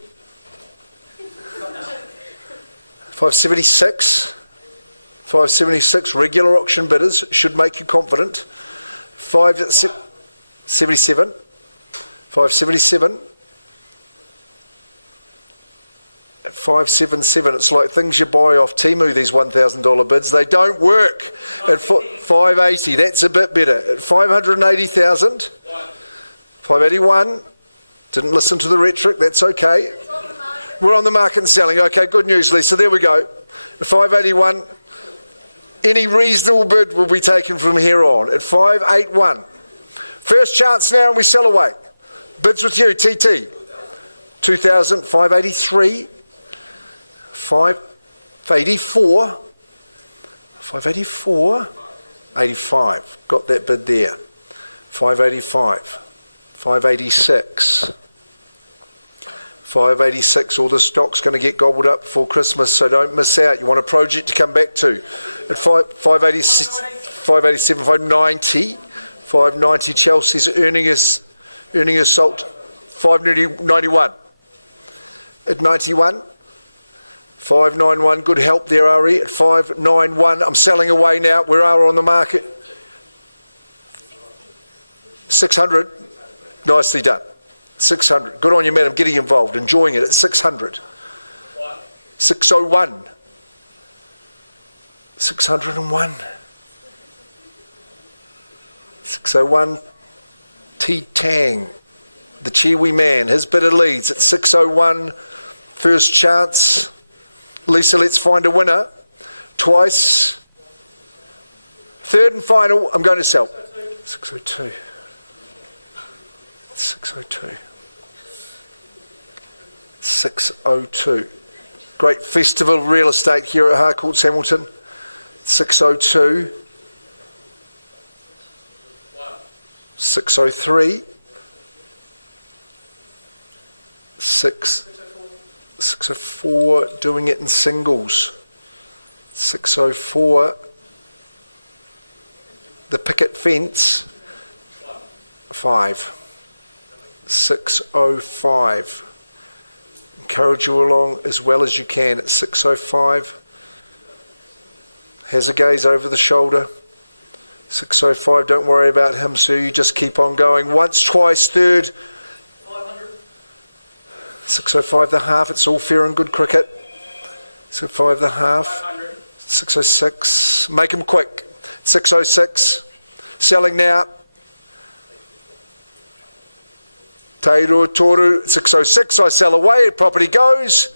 576. 576. Regular auction bidders should make you confident. 577. 577. At 577, it's like things you buy off Temu, these $1,000 bids. They don't work. At 580, that's a bit better. At 580,000, 581, didn't listen to the rhetoric, that's okay. We're on the market and selling. Okay, good news, Lisa. There we go. At 581, any reasonable bid will be taken from here on. At 581, first chance now and we sell away. Bids with you, TT. 2,000, 583. 584, 584, 85, got that bid there. 585, 586, 586. All the stock's going to get gobbled up before Christmas, so don't miss out. You want a project to come back to. At 586, 587, 590. 590. Chelsea's earning a salt. 591. At 91. 591. Good help there, Ari. At 591. I'm selling away now. Where are we on the market? 600. Nicely done. 600. Good on you, madam. Getting involved. Enjoying it at 600. 601. 601. 601. T-Tang. The Chiwi man. His bidder leads at 601. First chance. Lisa, let's find a winner. Twice. Third and final. I'm going to sell. 602. 602. 602. Great festival of real estate here at Harcourts Hamilton. 602. 603. 604. Doing it in singles. 604. The picket fence. 5. 605. Encourage you along as well as you can at 605. Has a gaze over the shoulder. 605, don't worry about him, sir. You just keep on going. Once, twice, third. 500. 605 the half. It's all fair and good cricket. 605 the half. 500. 606. Make him quick. 606. Selling now. Teiro Toru, 606, I sell away, property goes.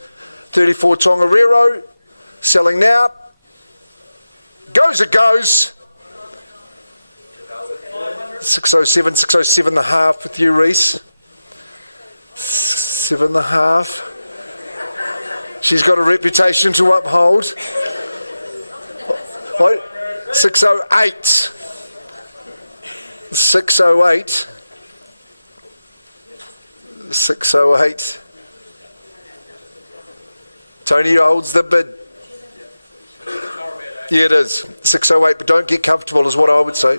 34 Tongariro, selling now. Goes it goes. 607, 607 the half with you, Reese. 7 the half. She's got a reputation to uphold. 608. 608. 608. Tony holds the bid. Yeah, it is. 608, but don't get comfortable is what I would say.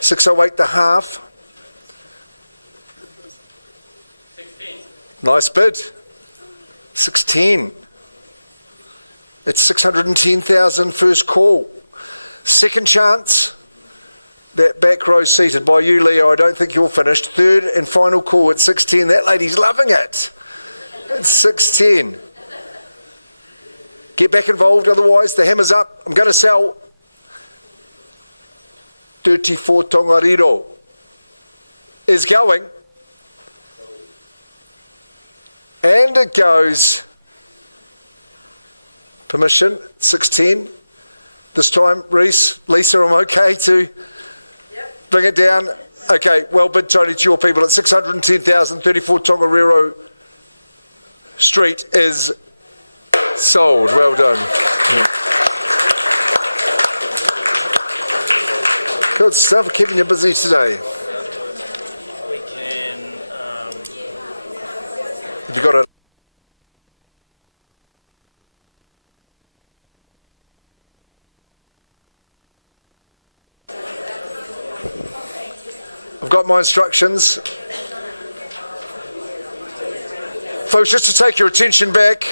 608 the half. 16. Nice bid. 610. It's 610,000 first call. Second chance. That back row seated by you, Leo. I don't think you're finished. Third and final call at 610. That lady's loving it. It's 610. Get back involved, otherwise the hammer's up. I'm going to sell. 34 Tongariro is going. And it goes. Permission, 610. This time, Reese, Lisa, I'm okay to bring it down. Okay, well bid, Tony, to your people at 610,000. 34 Tongariro Street is sold. Well done. Yeah. Good stuff, keeping you busy today. We can. Have you got a I've got my instructions. Folks, just to take your attention back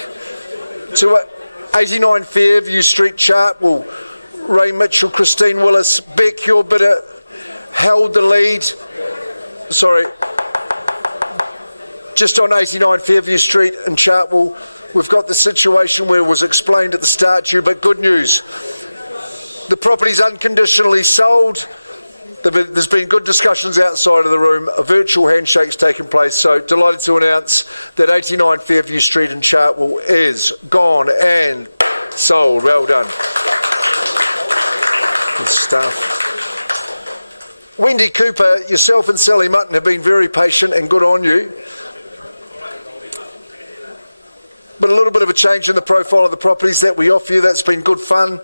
to 89 Fairview Street chart. Well, Ray Mitchell, Christine Willis, Beck, your bidder, held the lead. Sorry. Just on 89 Fairview Street in Chartwell, we've got the situation where it was explained at the start to you, but good news. The property's unconditionally sold. There's been good discussions outside of the room. A virtual handshake's taken place, so delighted to announce that 89 Fairview Street in Chartwell is gone and sold. Well done. Good stuff. Wendy Cooper, yourself and Sally Mutton have been very patient and good on you. But a little bit of a change in the profile of the properties that we offer you. That's been good fun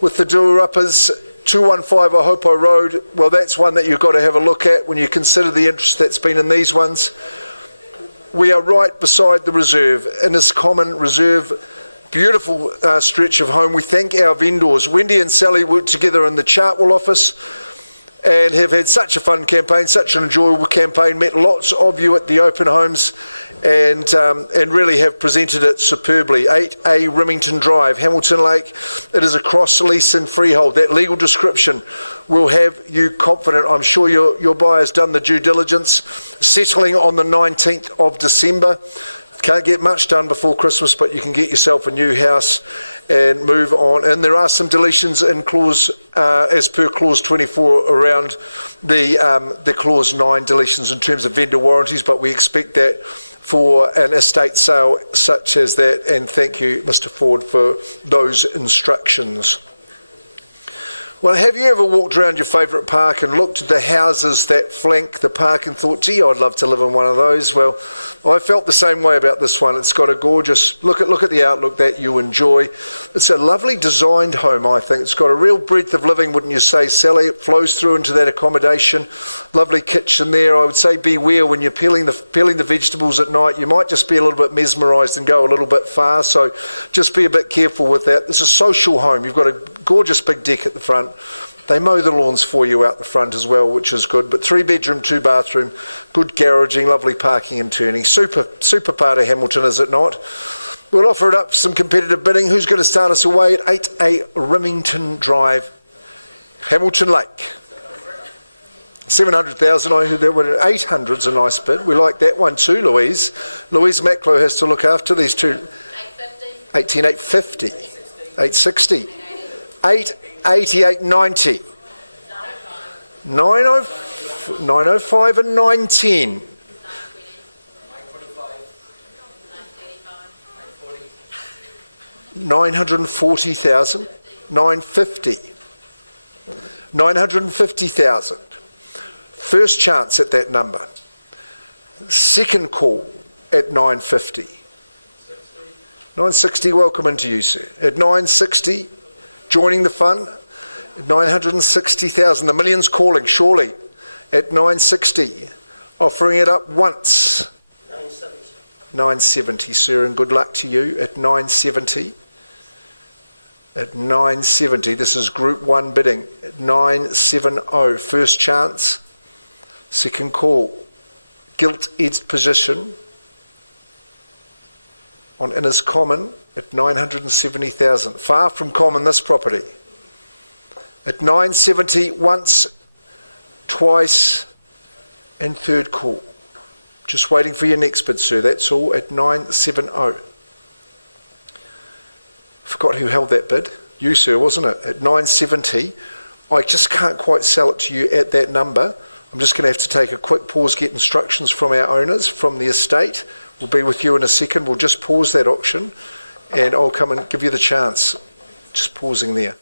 with the doer-uppers. 215 Ohopo Road, well, that's one that you've got to have a look at when you consider the interest that's been in these ones. we are right beside the reserve, Inniscommon Reserve. Beautiful stretch of home. We thank our vendors. Wendy and Sally worked together in the Chartwell office and have had such a fun campaign, such an enjoyable campaign, met lots of you at the open homes and really have presented it superbly. 8A Remington Drive, Hamilton Lake. It is a cross lease and freehold. That legal description will have you confident. I'm sure your buyer's done the due diligence, settling on the 19th of December. Can't get much done before Christmas, but you can get yourself a new house and move on. And there are some deletions in clause, as per clause 24, around the clause 9 deletions in terms of vendor warranties, but we expect that for an estate sale such as that. And thank you, Mr. Ford, for those instructions. Well, have you ever walked around your favourite park and looked at the houses that flank the park and thought, gee, I'd love to live in one of those? Well, I felt the same way about this one. It's got a gorgeous, look at the outlook that you enjoy. It's a lovely designed home, I think. It's got a real breadth of living, wouldn't you say, Sally? It flows through into that accommodation. Lovely kitchen there. I would say beware when you're peeling the vegetables at night. You might just be a little bit mesmerised and go a little bit far, so just be a bit careful with that. It's a social home. You've got a gorgeous big deck at the front. They mow the lawns for you out the front as well, which is good. But 3 bedroom, 2 bathroom, good garaging, lovely parking and turning. Super part of Hamilton, is it not? We'll offer it up for some competitive bidding. Who's going to start us away at 8A Remington Drive, Hamilton Lake? 700,000. I heard that one. 800's a nice bid. We like that one too, Louise. Louise Macklow has to look after these two. 850. 860. 880, 890. 905 and 910. 940,000. 950. 950,000. First chance at that number. Second call at 950. 960, welcome into you, sir. At 960, joining the fun, 960,000. The million's calling, surely. At 960, offering it up once. 970, sir, and good luck to you at 970. At 970, this is Group 1 bidding. At 970, first chance. Second call, gilt-edged position on Inniscommon at 970,000. Far from common, this property. At 970, once, twice, and third call. Just waiting for your next bid, sir. That's all at 970. Forgot who held that bid. You, sir, wasn't it? At 970. I just can't quite sell it to you at that number. I'm just going to have to take a quick pause, get instructions from our owners, from the estate. We'll be with you in a second. We'll just pause that auction and I'll come and give you the chance. Just pausing there.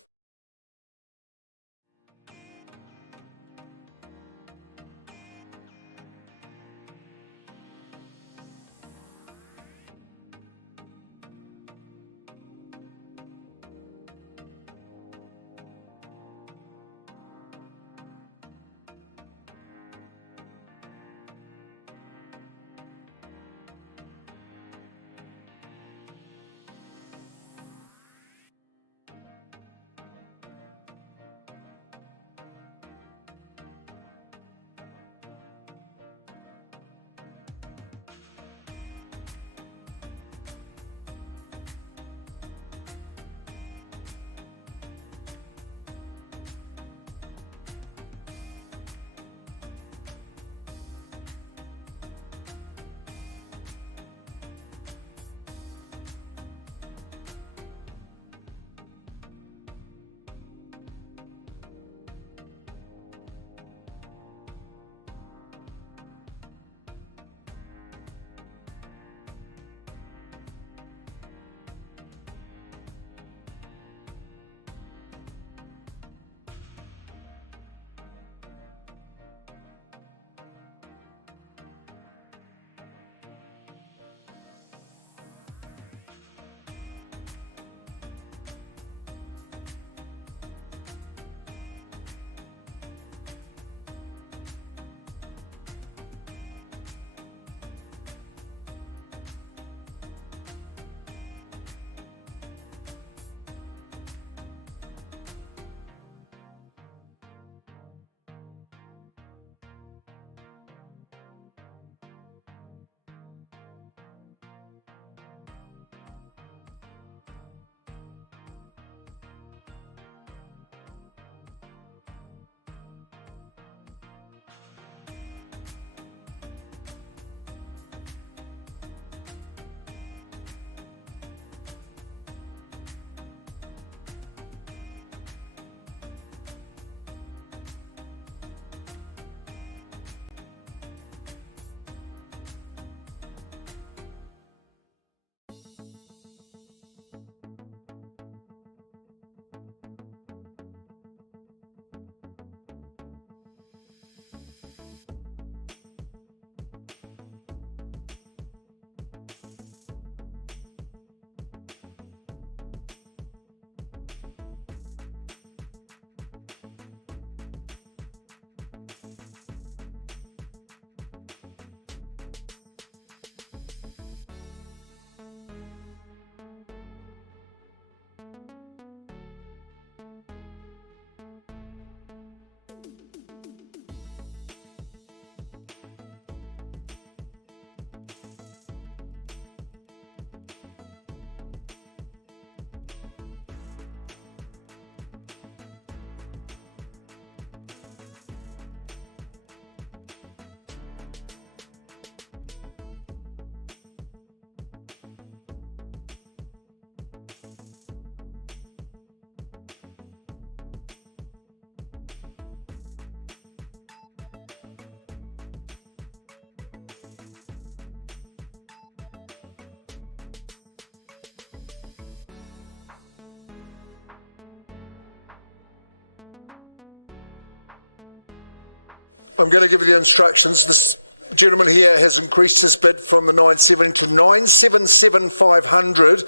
I'm going to give you the instructions. This gentleman here has increased his bid from the 970 to 977,500.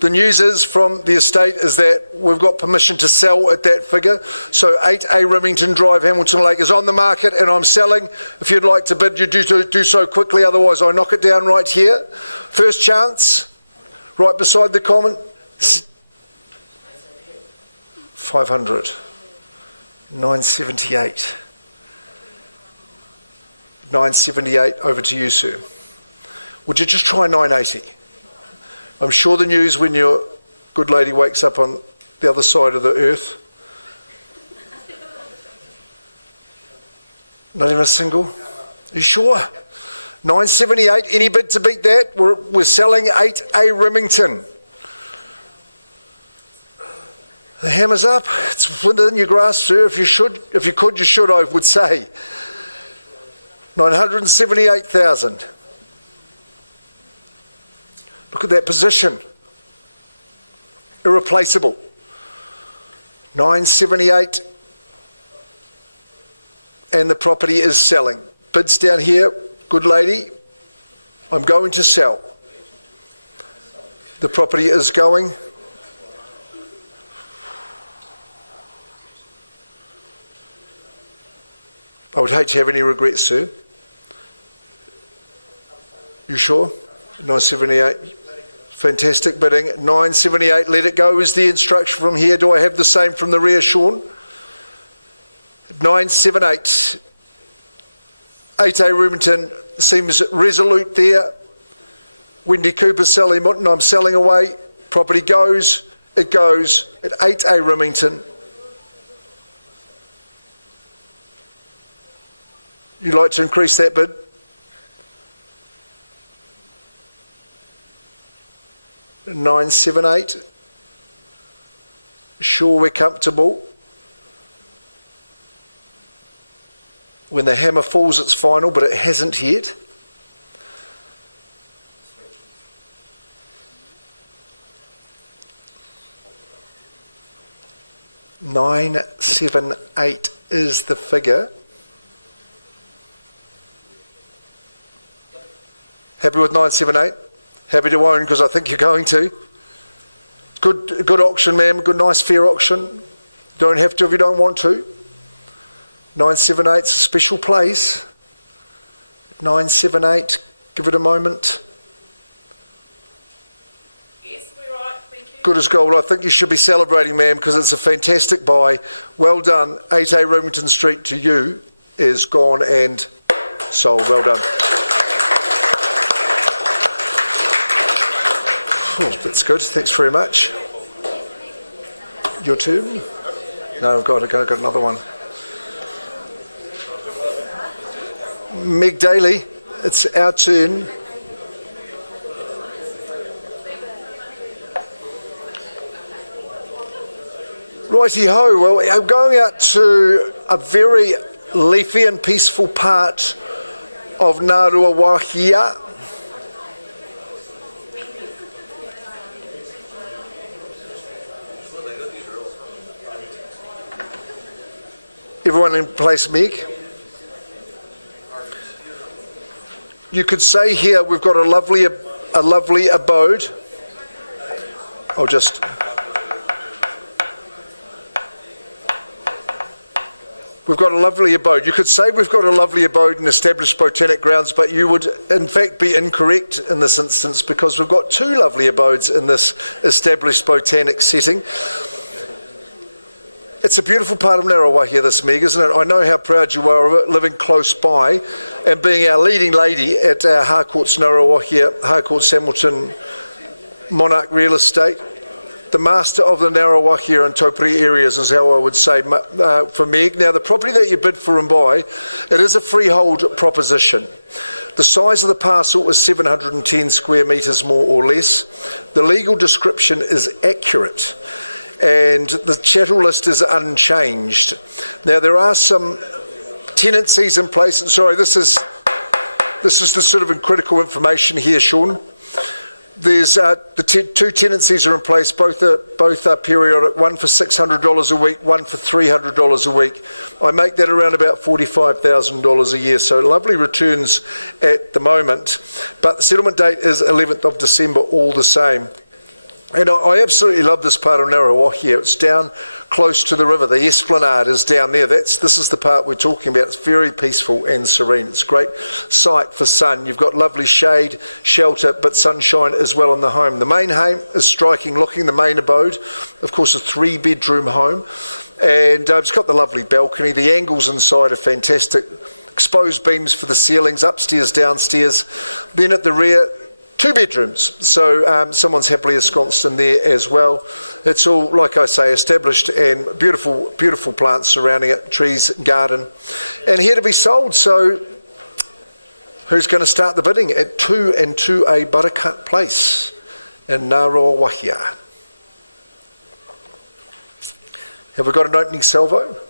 The news is from the estate is that we've got permission to sell at that figure. So 8A Remington Drive, Hamilton Lake is on the market and I'm selling. If you'd like to bid, you do so quickly. Otherwise, I knock it down right here. First chance, right beside the comment. 500. 978. 978, over to you, sir. Would you just try 980? I'm sure the news when your good lady wakes up on the other side of the earth. Not even a single? Are you sure? 978, any bid to beat that? We're selling 8A Remington. The hammer's up. It's within your grasp, sir. If you could, you should, I would say. 978,000. Look at that position. Irreplaceable. 978. And the property is selling. Bids down here. Good lady. I'm going to sell. The property is going. I would hate to have any regrets, sir. You sure? 978. Fantastic bidding. 978, let it go is the instruction from here. Do I have the same from the rear, Sean? 978. 8A Remington seems resolute there. Wendy Cooper selling, I'm selling away. Property goes. It goes at 8A Remington. You'd like to increase that bid? $978. Sure, we're comfortable. When the hammer falls, it's final, but it hasn't yet. $978 is the figure. Happy with 978? Happy to own because I think you're going to. Good auction, ma'am. Good, nice, fair auction. Don't have to if you don't want to. 978's a special place. 978. Give it a moment. Yes, we're right. Thank you. Good as gold. I think you should be celebrating, ma'am, because it's a fantastic buy. Well done. 8A Remington Street to you is gone and sold. Well done. Oh, that's good. Thanks very much. Your turn? No, I've got another one. Meg Daly, it's our turn. Righty-ho, well, I'm going out to a very leafy and peaceful part of Ngaruawahia. Everyone in place, Meg? You could say here we've got a lovely abode. I'll just... We've got a lovely abode. You could say we've got a lovely abode in established botanic grounds, but you would in fact be incorrect in this instance because we've got two lovely abodes in this established botanic setting. It's a beautiful part of Ngaruawahia, this, Meg, isn't it? I know how proud you are of it, living close by and being our leading lady at our Harcourts Ngaruawahia, Harcourts Hamilton Monarch Real Estate. The master of the Ngaruawahia and Taupiri areas is how I would say for Meg. Now, the property that you bid for and buy, it is a freehold proposition. The size of the parcel is 710 square metres, more or less. The legal description is accurate. And the chattel list is unchanged. Now there are some tenancies in place. Sorry, this is the sort of critical information here, Sean. There's two tenancies are in place. Both are periodic. One for $600 a week, one for $300 a week. I make that around about $45,000 a year. So lovely returns at the moment. But the settlement date is 11th of December, all the same. And I absolutely love this part of Ngaruawahia. It's down close to the river. The esplanade is down there. This is the part we're talking about. It's very peaceful and serene. It's a great site for sun. You've got lovely shade, shelter, but sunshine as well in the home. The main home is striking looking, the main abode. Of course, a 3-bedroom home. And it's got the lovely balcony. The angles inside are fantastic. Exposed beams for the ceilings, upstairs, downstairs. Then at the rear, 2 bedrooms, so someone's happily ensconced in there as well. It's all, like I say, established and beautiful, beautiful plants surrounding it, trees, garden, and here to be sold. So who's going to start the bidding at 2 and 2A Buttercut Place in Ngaruawahia? Have we got an opening salvo?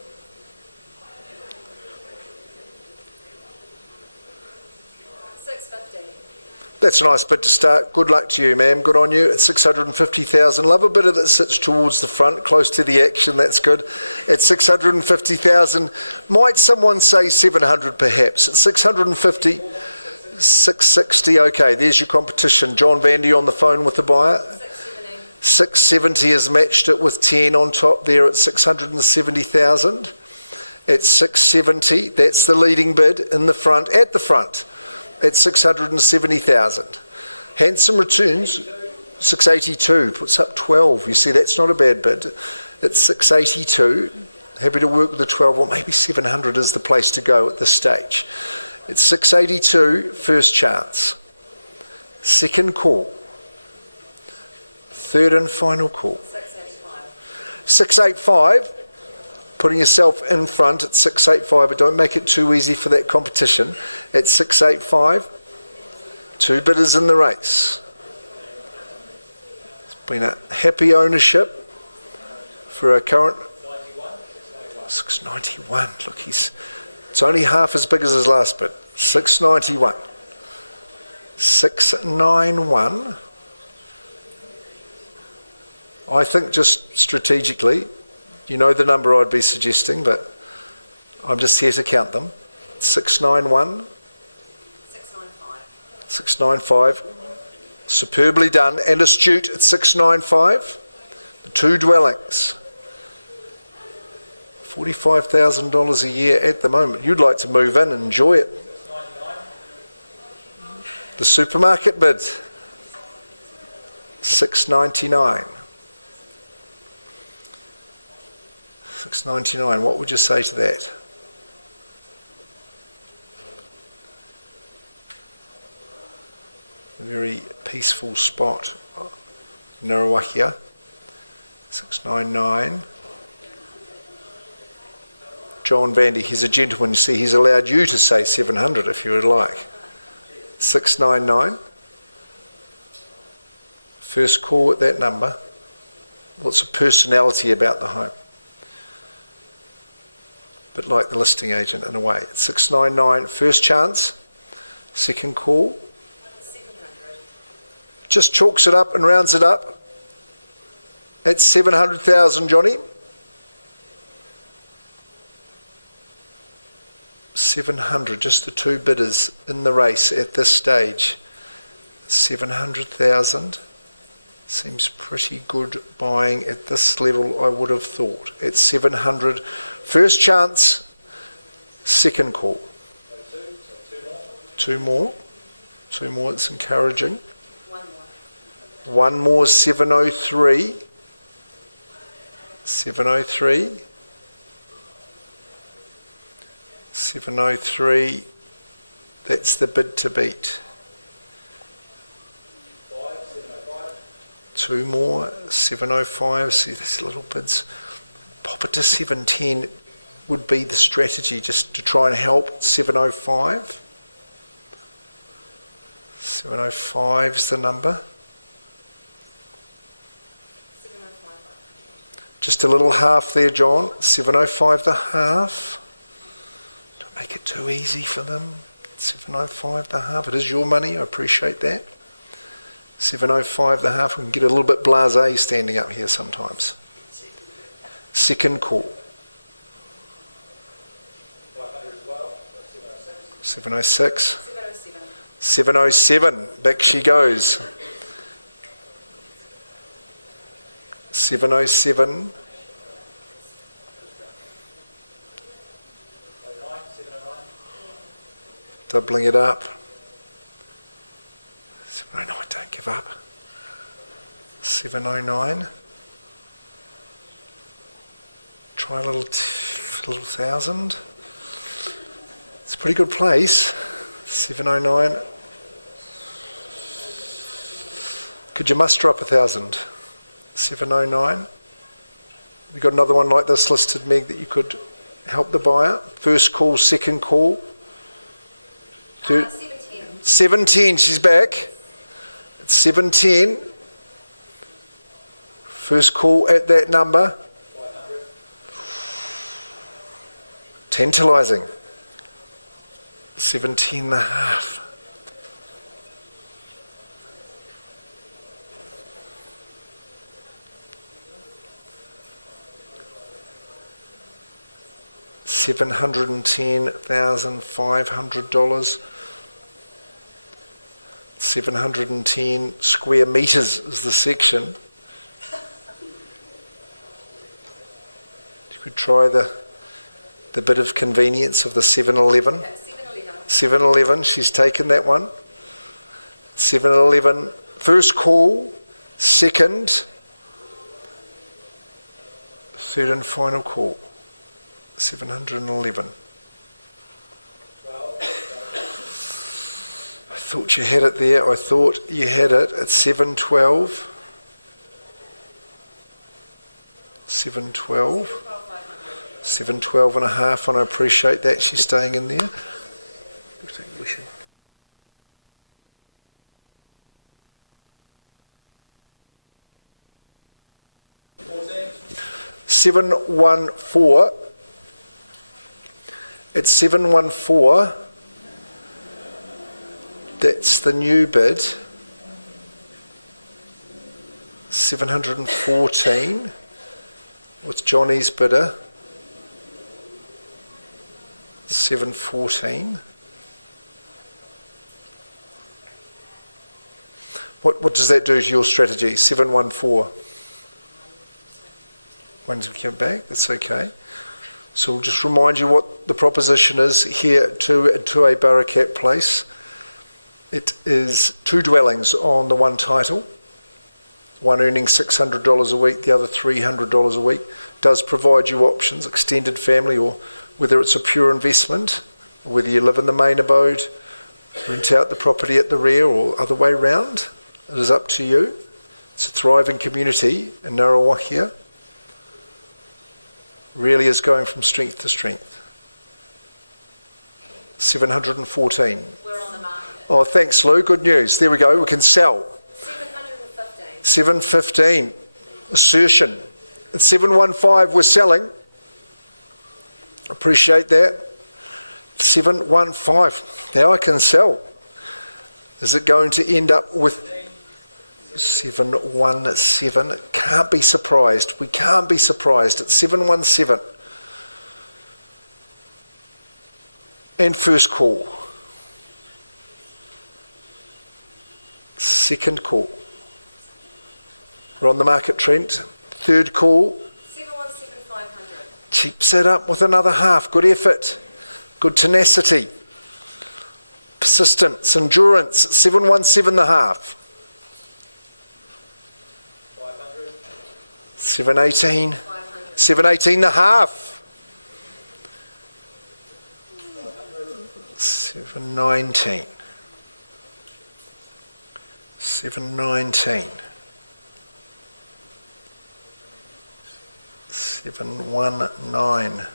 That's a nice bid to start. Good luck to you, ma'am. Good on you. It's 650,000. Love a bit of that sits towards the front, close to the action. That's good. At 650,000. Might someone say 700 perhaps? At 650, 660. Okay, there's your competition. John Vandy on the phone with the buyer. 670 has matched it with 10 on top there at 670,000. At 670, that's the leading bid in the front, at the front. At 670,000. Handsome returns, 682, puts up 12. You see, that's not a bad bid. It's 682. Happy to work with the 12, or maybe 700 is the place to go at this stage. It's 682, first chance. Second call. Third and final call. 685. Putting yourself in front at 685, but don't make it too easy for that competition. At 685, 2 bidders in the race. It's been a happy ownership for our current 691. Look, it's only half as big as his last bid. 691. 691. I think just strategically, you know the number I'd be suggesting, but I'm just here to count them. 691. 695. 695. Superbly done and astute at 695. The 2 dwellings. $45,000 a year at the moment. You'd like to move in and enjoy it. The supermarket bid. 699. 699, what would you say to that? A very peaceful spot, Ngaruawahia. 699. John Vandy, he's a gentleman, you see, he's allowed you to say 700 if you would like. 699. First call at that number. Lots of personality about the home. Bit like the listing agent in a way. 699, first chance. Second call. 700. Just chalks it up and rounds it up. It's 700,000, Johnny. 700, just the 2 bidders in the race at this stage. 700,000. Seems pretty good buying at this level, I would have thought. At 700, first chance, second call. 2 more. 2 more, it's encouraging. 1 more, 703. 703. 703. That's the bid to beat. 2 more, 705. See, these little bids. Pop it to 710 would be the strategy, just to try and help. 705. 705 is the number. 705. Just a little half there, John. 705 the half. Don't make it too easy for them. 705 the half. It is your money, I appreciate that. 705 the half. We can get a little bit blasé standing up here sometimes. Second call. 706. 707. Back she goes. 707. Doubling it up. 709, don't give up. 709. Try a little thousand. It's a pretty good place. 709. Could you muster up 1,000? 709. We got another one like this listed, Meg, that you could help the buyer. First call, second call. 710. She's back. It's 710. First call at that number. Tantalising. 17 and a half. $710,500. 710 square metres is the section. You could try the bit of convenience of the 7-Eleven. 7-Eleven, she's taken that one. 7-Eleven, first call, second, third and final call. 711. I thought you had it there. I thought you had it at 712. 712. 712 and a half, and I appreciate that. She's staying in there. $714. It's 714. That's the new bid. 714 with Johnny's bidder. 714. What does that do to your strategy? 714. One's come back, that's okay. So we'll just remind you what the proposition is here to a Burracat place. It is 2 dwellings on the one title, one earning $600 a week, the other $300 a week. Does provide you options, extended family, or whether it's a pure investment, or whether you live in the main abode, rent out the property at the rear, or other way round. It is up to you. It's a thriving community in Ngaruawahia. Really is going from strength to strength. 714. We're on the market. Oh, thanks, Lou. Good news. There we go. We can sell. 715. 715. Assertion. At 715, we're selling. Appreciate that. 715. Now I can sell. Is it going to end up with 717? Can't be surprised. We can't be surprised. It's 717. And first call. Second call. We're on the market, Trent. Third call. 717,500. Cheaps it up with another half. Good effort. Good tenacity. Persistence. Endurance. 717 the half. 718. 718 the half. 719. 719. 719.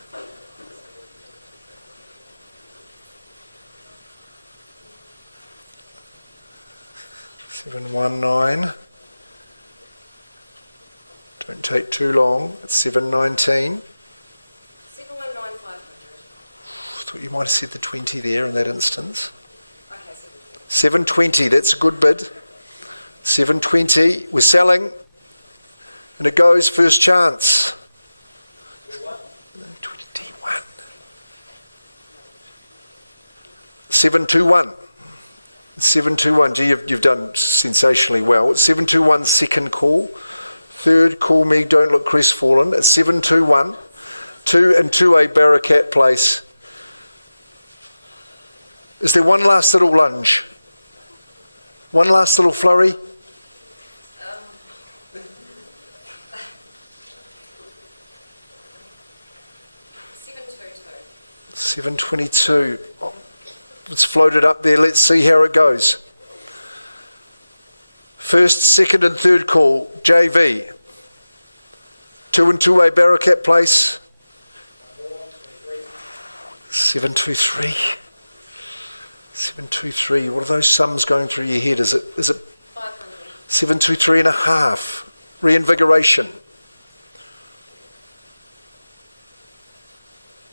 719. Don't take too long. It's 719. 719,500. I thought you might have said the 20 there in that instance. Okay, 720, that's a good bid. 720, we're selling. And it goes, first chance. 21. 721. 721. Gee, you've done sensationally well. 721, second call. Third call, me, don't look crestfallen. It's 721. 2 and 2A Barracat Place. Is there one last little lunge? One last little flurry? 722. Oh, it's floated up there. Let's see how it goes. First, second and third call, JV. 2 and 2A Barracat Place. 723. 723. What are those sums going through your head? Is it 500. 723 and a half? Reinvigoration.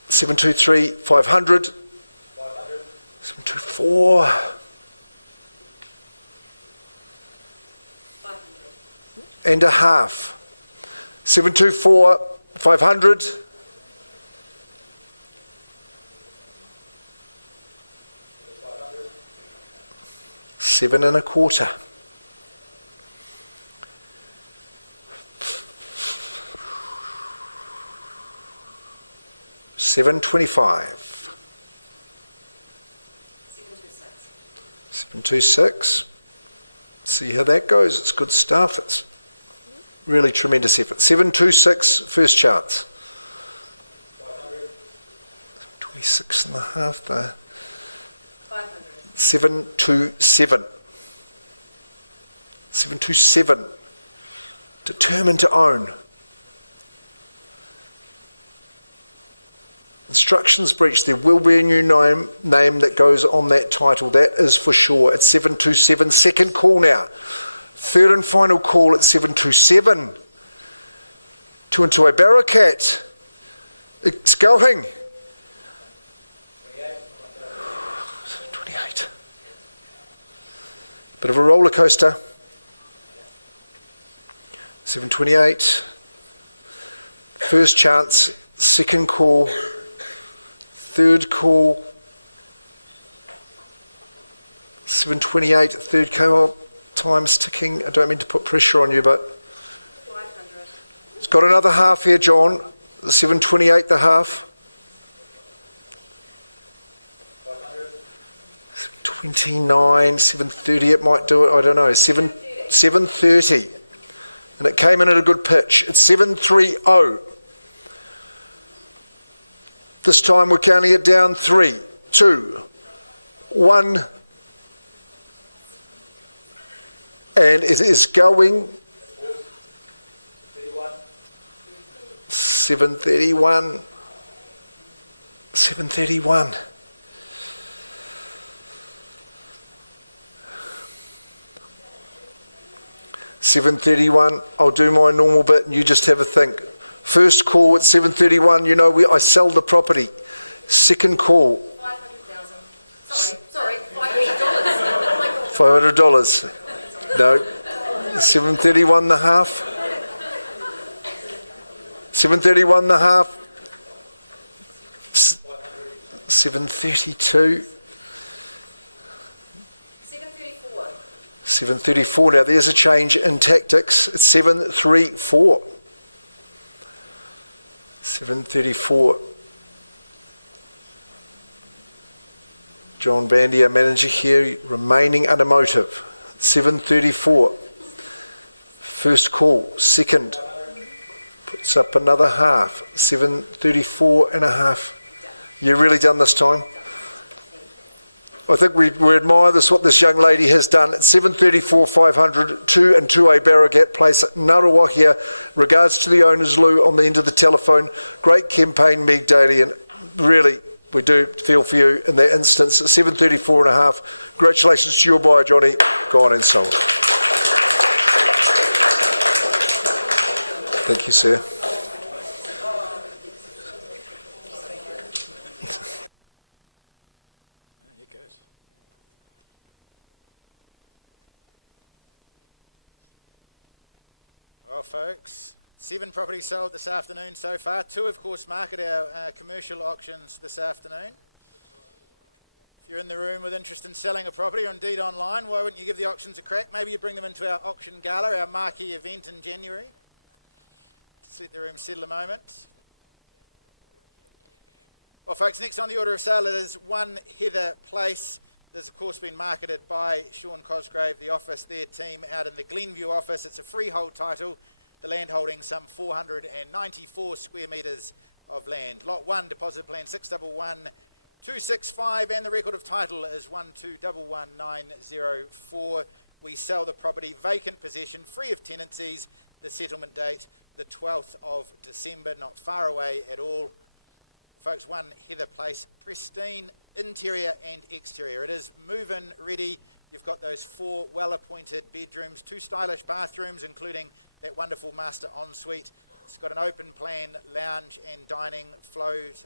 723, 500. 724. 500. And a half. 724, 500. 7 and a quarter. $725. 726. See how that goes. It's good stuff. It's really tremendous effort. 726, first chance. 26 and a half there. 500. 727. 727. Determined to own. Instructions breached. There will be a new name that goes on that title. That is for sure. It's 727. Second call now. Third and final call at 727. 2 and 2A Barracat. It's going. 28. Bit of a roller coaster. 728. First chance. Second call. Third call. 728. Third call. Time's ticking. I don't mean to put pressure on you, but 500. it's got another half here, John. 728 the half. 729, 730 it might do it, I don't know. 730. And it came in at a good pitch. It's 730. This time we're counting it down. 3, 2, 1. And it is going. 731. 731. $731. I'll do my normal bit and you just have a think. First call at 731. You know, I sell the property. Second call. 500,000. Sorry, $500. Oh my God. $500. No. 731 the half. 731 the half. 732. 734. 734. Now there's a change in tactics. It's 734. 734. John Bandy, our manager here, remaining unemotive. 734. First call. Second. Puts up another half. 734 and a half. You really done this time? I think we admire what this young lady has done. At 734, 500, 2 and 2A Barracat Place, Ngaruawahia. Regards to the owners, Lou, on the end of the telephone. Great campaign, Meg Daly, and really, we do feel for you in that instance. 734 and a half. Congratulations to your buyer, Johnny. Gone and sold. Thank you, sir. You're good. Well, folks, 7 properties sold this afternoon so far. 2, of course, Mark, at our commercial auctions this afternoon. If you're in the room with interest in selling a property or indeed online, why wouldn't you give the auctions a crack? Maybe you bring them into our auction gala, our marquee event in January. Just let the room settle a moment. Well, folks, next on the order of sale, it is 1 Heather Place. This, of course, been marketed by Sean Cosgrave, the office, their team out in the Glenview office. It's a freehold title, the land holding some 494 square metres of land. Lot 1, deposit plan 611265, and the record of title is 1211904. We sell the property vacant possession, free of tenancies. The settlement date, the 12th of December, not far away at all. Folks, 1 Heather Place, pristine interior and exterior. It is move-in ready. You've got those 4 well-appointed bedrooms, 2 stylish bathrooms, including that wonderful master ensuite. It's got an open plan lounge and dining, flows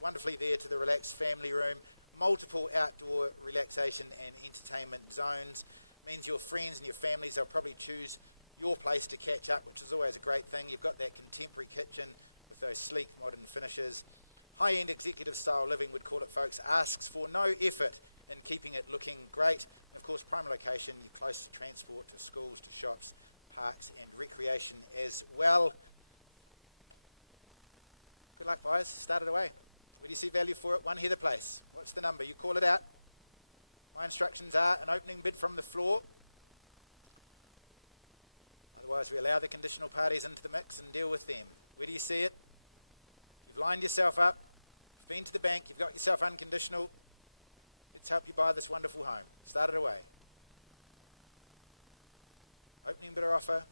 wonderfully there to the relaxed family room. Multiple outdoor relaxation and entertainment zones. Means your friends and your families, they'll probably choose your place to catch up, which is always a great thing. You've got that contemporary kitchen with those sleek modern finishes. High-end executive style living, would call it, folks, asks for no effort in keeping it looking great. And of course, prime location, you're close to transport, to schools, to shops, parks and recreation as well. Good luck, buyers. Start it away. Where do you see value for it? 1 Heather Place. What's the number? You call it out. My instructions are an opening bid from the floor. Otherwise, we allow the conditional parties into the mix and deal with them. Where do you see it? You've lined yourself up, you've been to the bank, you've got yourself unconditional. Let's help you buy this wonderful home. Start it away. Opening bidder offer.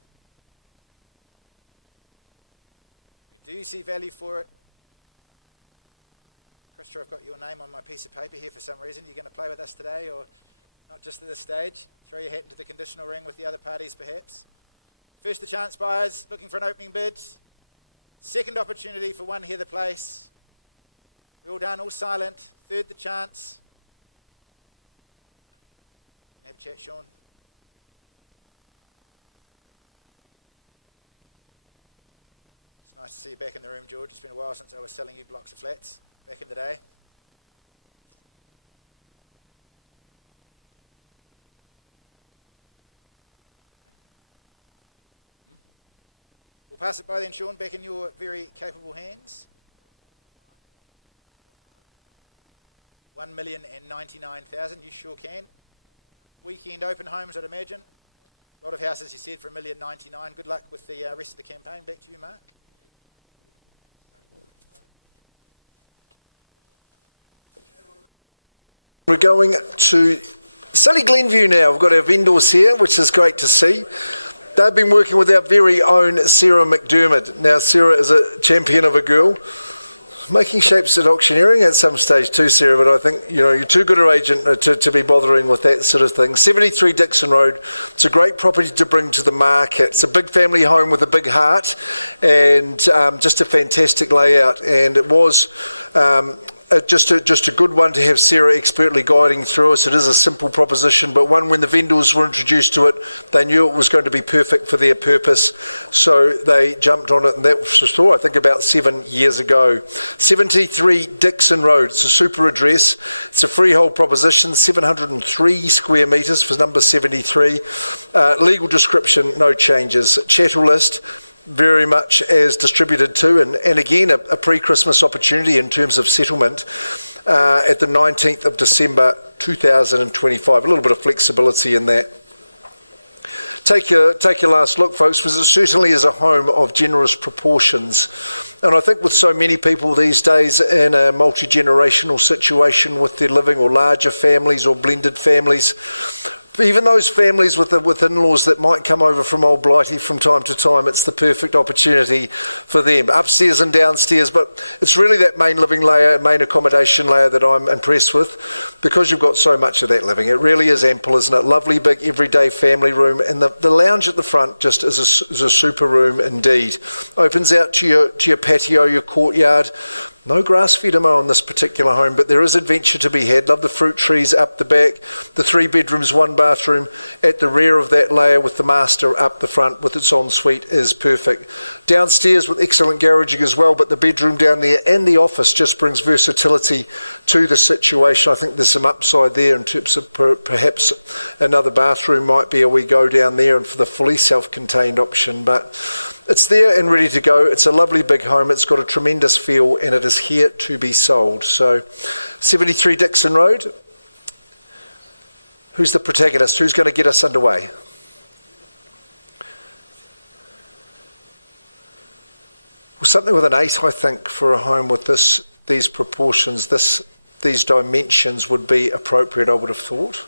Do you see value for it? Christopher, I've got your name on my piece of paper here for some reason. You're going to play with us today, or not just at this stage? Throw your hat into the conditional ring with the other parties, perhaps? First the chance buyers, looking for an opening bid. Second opportunity for 1 Heather Place. We're all done, all silent. Third the chance. Have a chat, Sean. It's nice to see you back in the room, George. It's been a while since I was selling you blocks of flats back in the day. We'll pass it by then, Sean, back in your very capable hands. 1,099,000, you sure can. Weekend open homes, I'd imagine. A lot of houses, you said, for $1,099,000. Good luck with the rest of the campaign. Back to you, Mark. We're going to sunny Glenview now. We've got our vendors here, which is great to see. They've been working with our very own Sarah McDermott. Now, Sarah is a champion of a girl. Making shapes at auctioneering at some stage too, Sarah, but I think, you know, you're too good an agent to be bothering with that sort of thing. 73 Dixon Road. It's a great property to bring to the market. It's a big family home with a big heart and just a fantastic layout. And it was just a good one to have Sarah expertly guiding through us. It is a simple proposition, but one when the vendors were introduced to it, they knew it was going to be perfect for their purpose, so they jumped on it, and that was, I think, about 7 years ago. 73 Dixon Road. It's a super address. It's a freehold proposition, 703 square metres for number 73. Legal description, no changes. Chattel list, very much as distributed to, and again a pre-Christmas opportunity in terms of settlement at the 19th of December 2025. A little bit of flexibility in that. Take your last look, folks, because it certainly is a home of generous proportions. And I think with so many people these days in a multi-generational situation with their living, or larger families or blended families, even those families with in-laws that might come over from Old Blighty from time to time, it's the perfect opportunity for them, upstairs and downstairs. But it's really that main living layer, main accommodation layer that I'm impressed with, because you've got so much of that living. It really is ample, isn't it? Lovely big everyday family room, and the lounge at the front just is a super room indeed. Opens out to your patio, your courtyard. No grass fed mow on this particular home, but there is adventure to be had. Love the fruit trees up the back, the 3 bedrooms, 1 bathroom at the rear of that layer with the master up the front with its ensuite is perfect. Downstairs with excellent garaging as well, but the bedroom down there and the office just brings versatility to the situation. I think there's some upside there in terms of perhaps another bathroom might be a wee go down there and for the fully self-contained option, but it's there and ready to go. It's a lovely big home. It's got a tremendous feel and it is here to be sold. So 73 Dixon Road. Who's the protagonist? Who's going to get us underway? Well, something with an 8, I think, for a home with these proportions, these dimensions would be appropriate, I would have thought.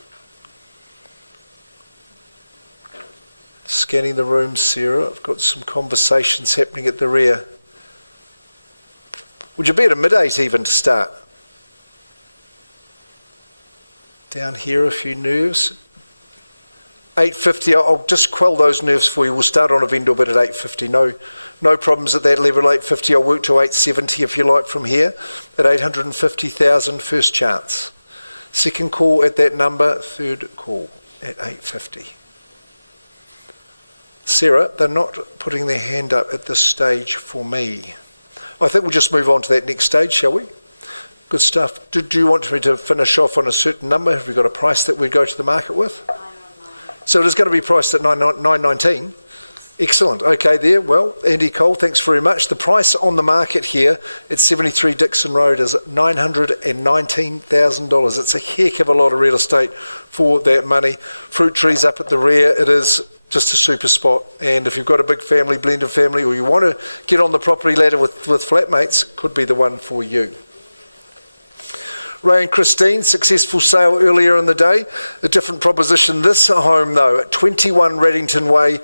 Scanning the room, Sarah. I've got some conversations happening at the rear. Would you be at a mid-8 even to start? Down here, a few nerves. 8.50, I'll just quell those nerves for you. We'll start on a vendor bid at 8.50. No problems at that level, 8.50. I'll work to 8.70 if you like from here. At 850,000, first chance. Second call at that number, third call at 8.50. Sarah, they're not putting their hand up at this stage for me. I think we'll just move on to that next stage, shall we? Good stuff. Do you want me to finish off on a certain number? Have we got a price that we'd go to the market with? 999. So it is going to be priced at 919. Excellent. Okay there. Well, Andy Cole, thanks very much. The price on the market here at 73 Dixon Road is $919,000. It's a heck of a lot of real estate for that money. Fruit trees up at the rear. It is just a super spot, and if you've got a big family, blended family, or you want to get on the property ladder with flatmates, could be the one for you. Ray and Christine, successful sale earlier in the day. A different proposition. This home, though, at 21 Reddington Way,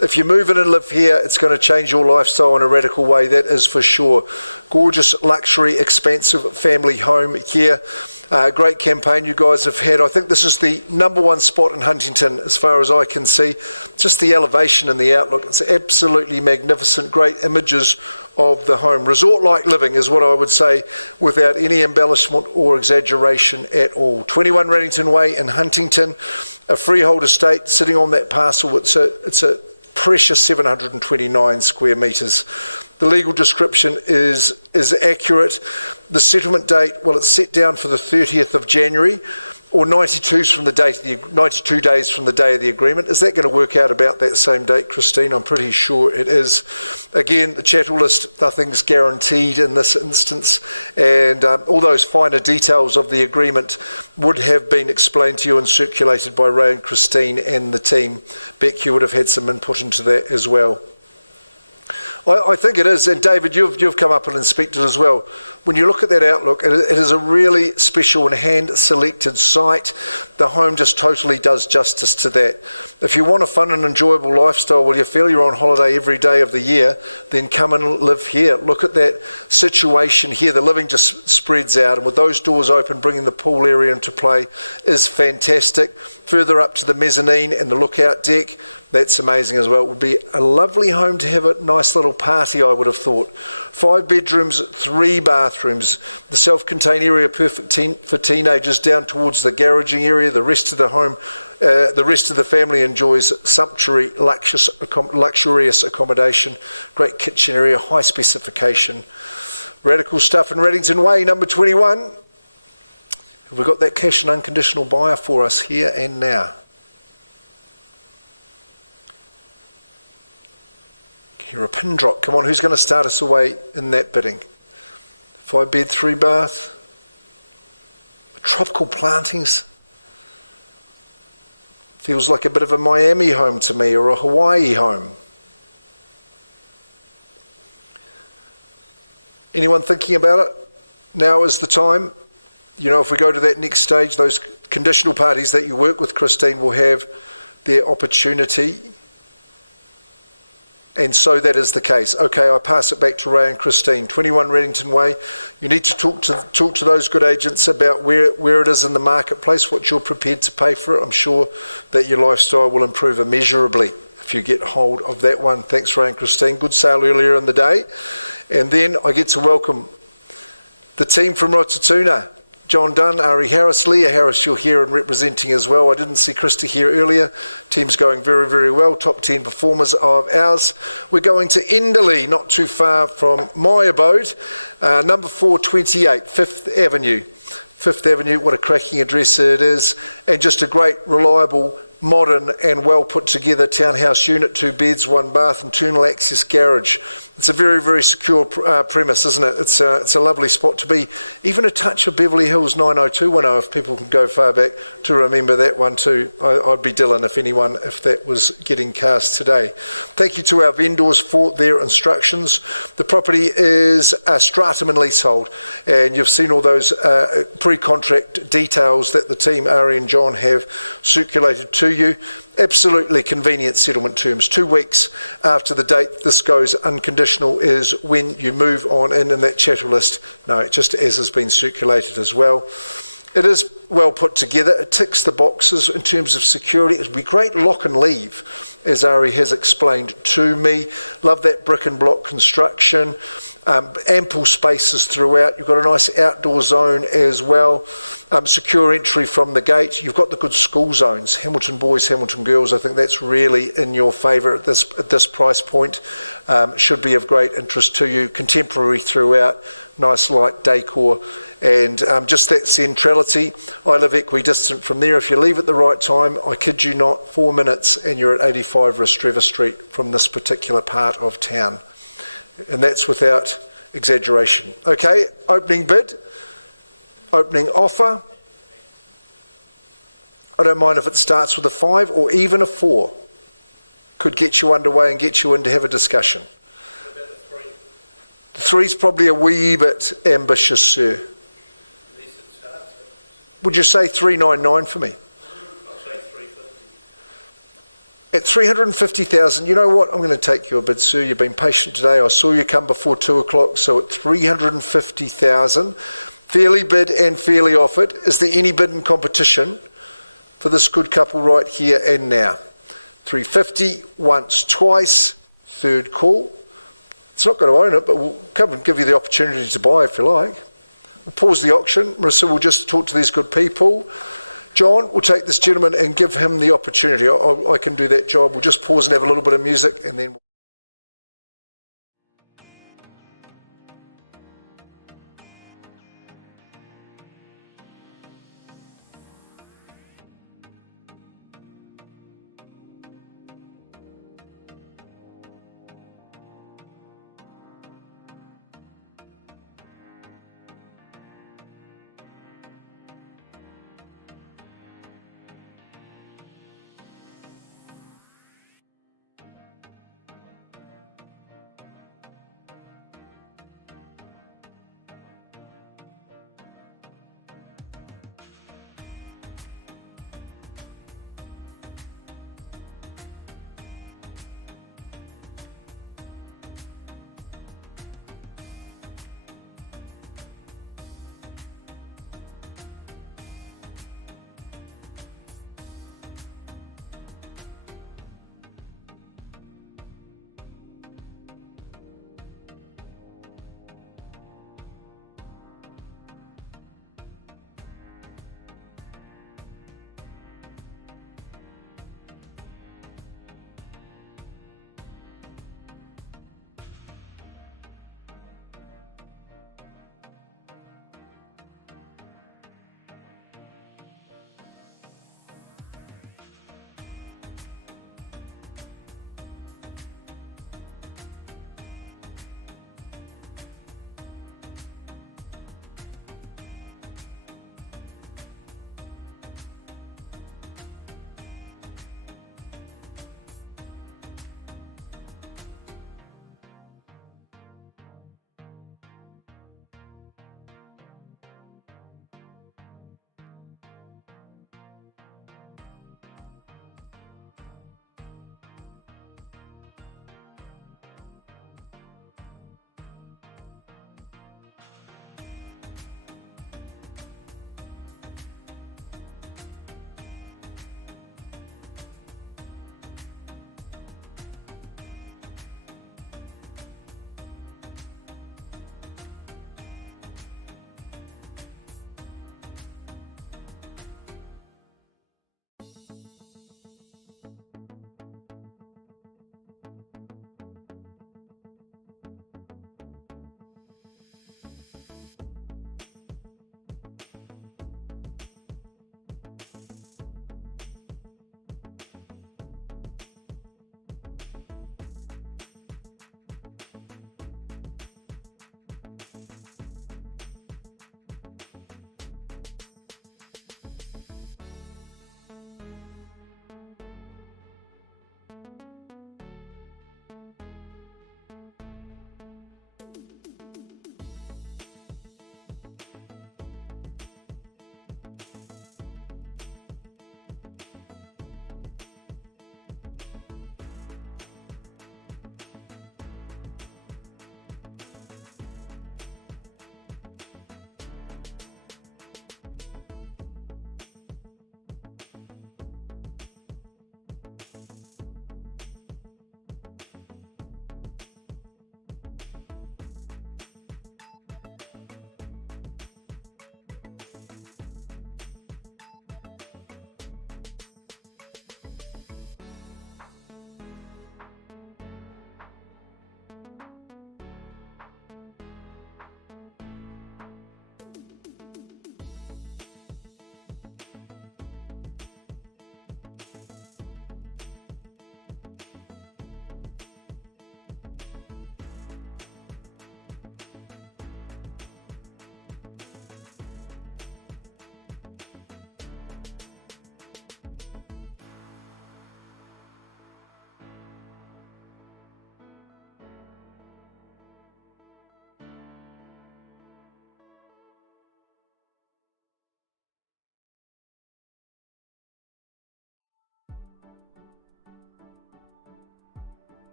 if you move in and live here, it's going to change your lifestyle in a radical way, that is for sure. Gorgeous, luxury, expansive family home here. Great campaign you guys have had. I think this is the #1 spot in Huntington as far as I can see. Just the elevation and the outlook. It's absolutely magnificent. Great images of the home. Resort-like living is what I would say without any embellishment or exaggeration at all. 21 Reddington Way in Huntington, a freehold estate sitting on that parcel. It's a precious 729 square metres. The legal description is accurate. The settlement date, well, it's set down for the 30th of January, or 92 days from the day of the agreement. Is that going to work out about that same date, Christine? I'm pretty sure it is. Again, the chattel list, nothing's guaranteed in this instance, and all those finer details of the agreement would have been explained to you and circulated by Ray and Christine and the team. Beck, you would have had some input into that as well. I think it is, and David, you've come up and inspected as well. When you look at that outlook, it is a really special and hand-selected site. The home just totally does justice to that. If you want a fun and enjoyable lifestyle, well, you feel you're on holiday every day of the year, then come and live here. Look at that situation here. The living just spreads out, and with those doors open, bringing the pool area into play is fantastic. Further up to the mezzanine and the lookout deck, that's amazing as well. It would be a lovely home to have a nice little party, I would have thought. 5 bedrooms, 3 bathrooms. The self-contained area perfect for teenagers down towards the garaging area. The rest of the home, the rest of the family enjoys sumptuary, luxurious accommodation. Great kitchen area, high specification. Radical stuff in Reddington Way, number 21. Have we got that cash and unconditional buyer for us here and now? Hear a pin drop. Come on, who's going to start us away in that bidding? 5 bed, 3 bath. Tropical plantings. Feels like a bit of a Miami home to me, or a Hawaii home. Anyone thinking about it? Now is the time. You know, if we go to that next stage, those conditional parties that you work with, Christine, will have their opportunity. And so that is the case. Okay, I pass it back to Ray and Christine. 21 Reddington Way. You need to talk to those good agents about where it is in the marketplace, what you're prepared to pay for it. I'm sure that your lifestyle will improve immeasurably if you get hold of that one. Thanks, Ray and Christine. Good sale earlier in the day. And then I get to welcome The team from Rotatuna, John Dunn, Ari Harris, Leah Harris, you're here and representing as well. I didn't see Krista here earlier. Team's going very, very well. Top 10 performers of ours. We're going to Enderley, not too far from my abode. Number 428, Fifth Avenue. Fifth Avenue, what a cracking address it is. And just a great, reliable, modern and well put together townhouse unit, 2 beds, 1 bath, internal access garage. It's a very, very secure premise, isn't it? It's a lovely spot to be. Even a touch of Beverly Hills 90210, if people can go far back to remember that one too. I'd be Dylan if that was getting cast today. Thank you to our vendors for their instructions. The property is a stratum and leasehold, and you've seen all those pre-contract details that the team, Ari and John, have circulated to you. Absolutely convenient settlement terms. 2 weeks after the date this goes unconditional is when you move on in that chattel list. No, just as has been circulated as well. It is well put together. It ticks the boxes in terms of security. It would be great lock and leave, as Ari has explained to me. Love that brick and block construction. Ample spaces throughout. You've got a nice outdoor zone as well. Secure entry from the gate. You've got the good school zones. Hamilton boys, Hamilton girls. I think that's really in your favour at this price point. Should be of great interest to you. Contemporary throughout. Nice light decor. And just that centrality. I live equidistant from there. If you leave at the right time, I kid you not, 4 minutes and you're at 85 Restreva Street from this particular part of town. And that's without exaggeration. Okay, opening bid, opening offer. I don't mind if it starts with a 5 or even a 4. Could get you underway and get you in to have a discussion. What about the 3? The 3's probably a wee bit ambitious, sir. Unless it starts Would you say 399 for me? I'll say 350. At 350,000, you know what? I'm going to take your bid, sir. You've been patient today. I saw you come before 2 o'clock, so at 350,000, fairly bid and fairly offered. Is there any bid in competition for this good couple right here and now? 350, once, twice, third call. It's not going to own it, but we'll come and give you the opportunity to buy if you like. We'll pause the auction. Marissa will just talk to these good people. John will take this gentleman and give him the opportunity. I can do that job. We'll just pause and have a little bit of music and then...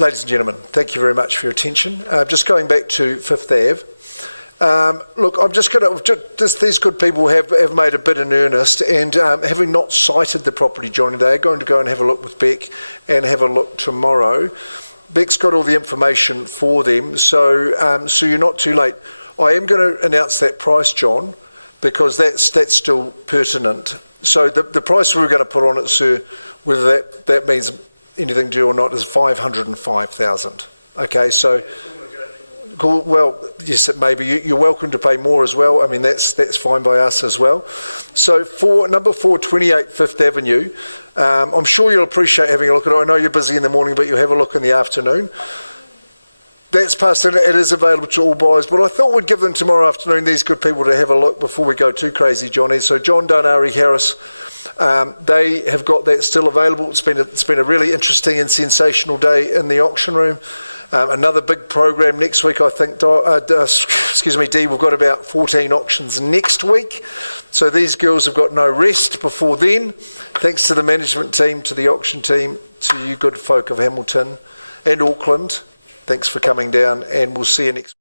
Ladies and gentlemen, thank you very much for your attention. Just going back to Fifth Ave. Look, I'm just going to, these good people have made a bid in earnest, and having not sighted the property, Johnny, they're going to go and have a look with Beck and have a look tomorrow. Beck's got all the information for them, so you're not too late. I am going to announce that price, John, because that's still pertinent. So the price we're going to put on it, sir, whether that means anything to you or not, is 505,000. Okay, so cool. Well, yes, maybe you're welcome to pay more as well. I mean, that's fine by us as well. So for number 4, 28 Fifth Avenue, I'm sure you'll appreciate having a look at it. I know you're busy in the morning, but you'll have a look in the afternoon. That's passed in. It is available to all buyers, but I thought we'd give them tomorrow afternoon, these good people, to have a look before we go too crazy, Johnny. So John Darnari Harris, they have got that still available. It's been a really interesting and sensational day in the auction room. Another big program next week, I think. Dee, we've got about 14 auctions next week. So these girls have got no rest before then. Thanks to the management team, to the auction team, to you good folk of Hamilton and Auckland. Thanks for coming down, and we'll see you next week.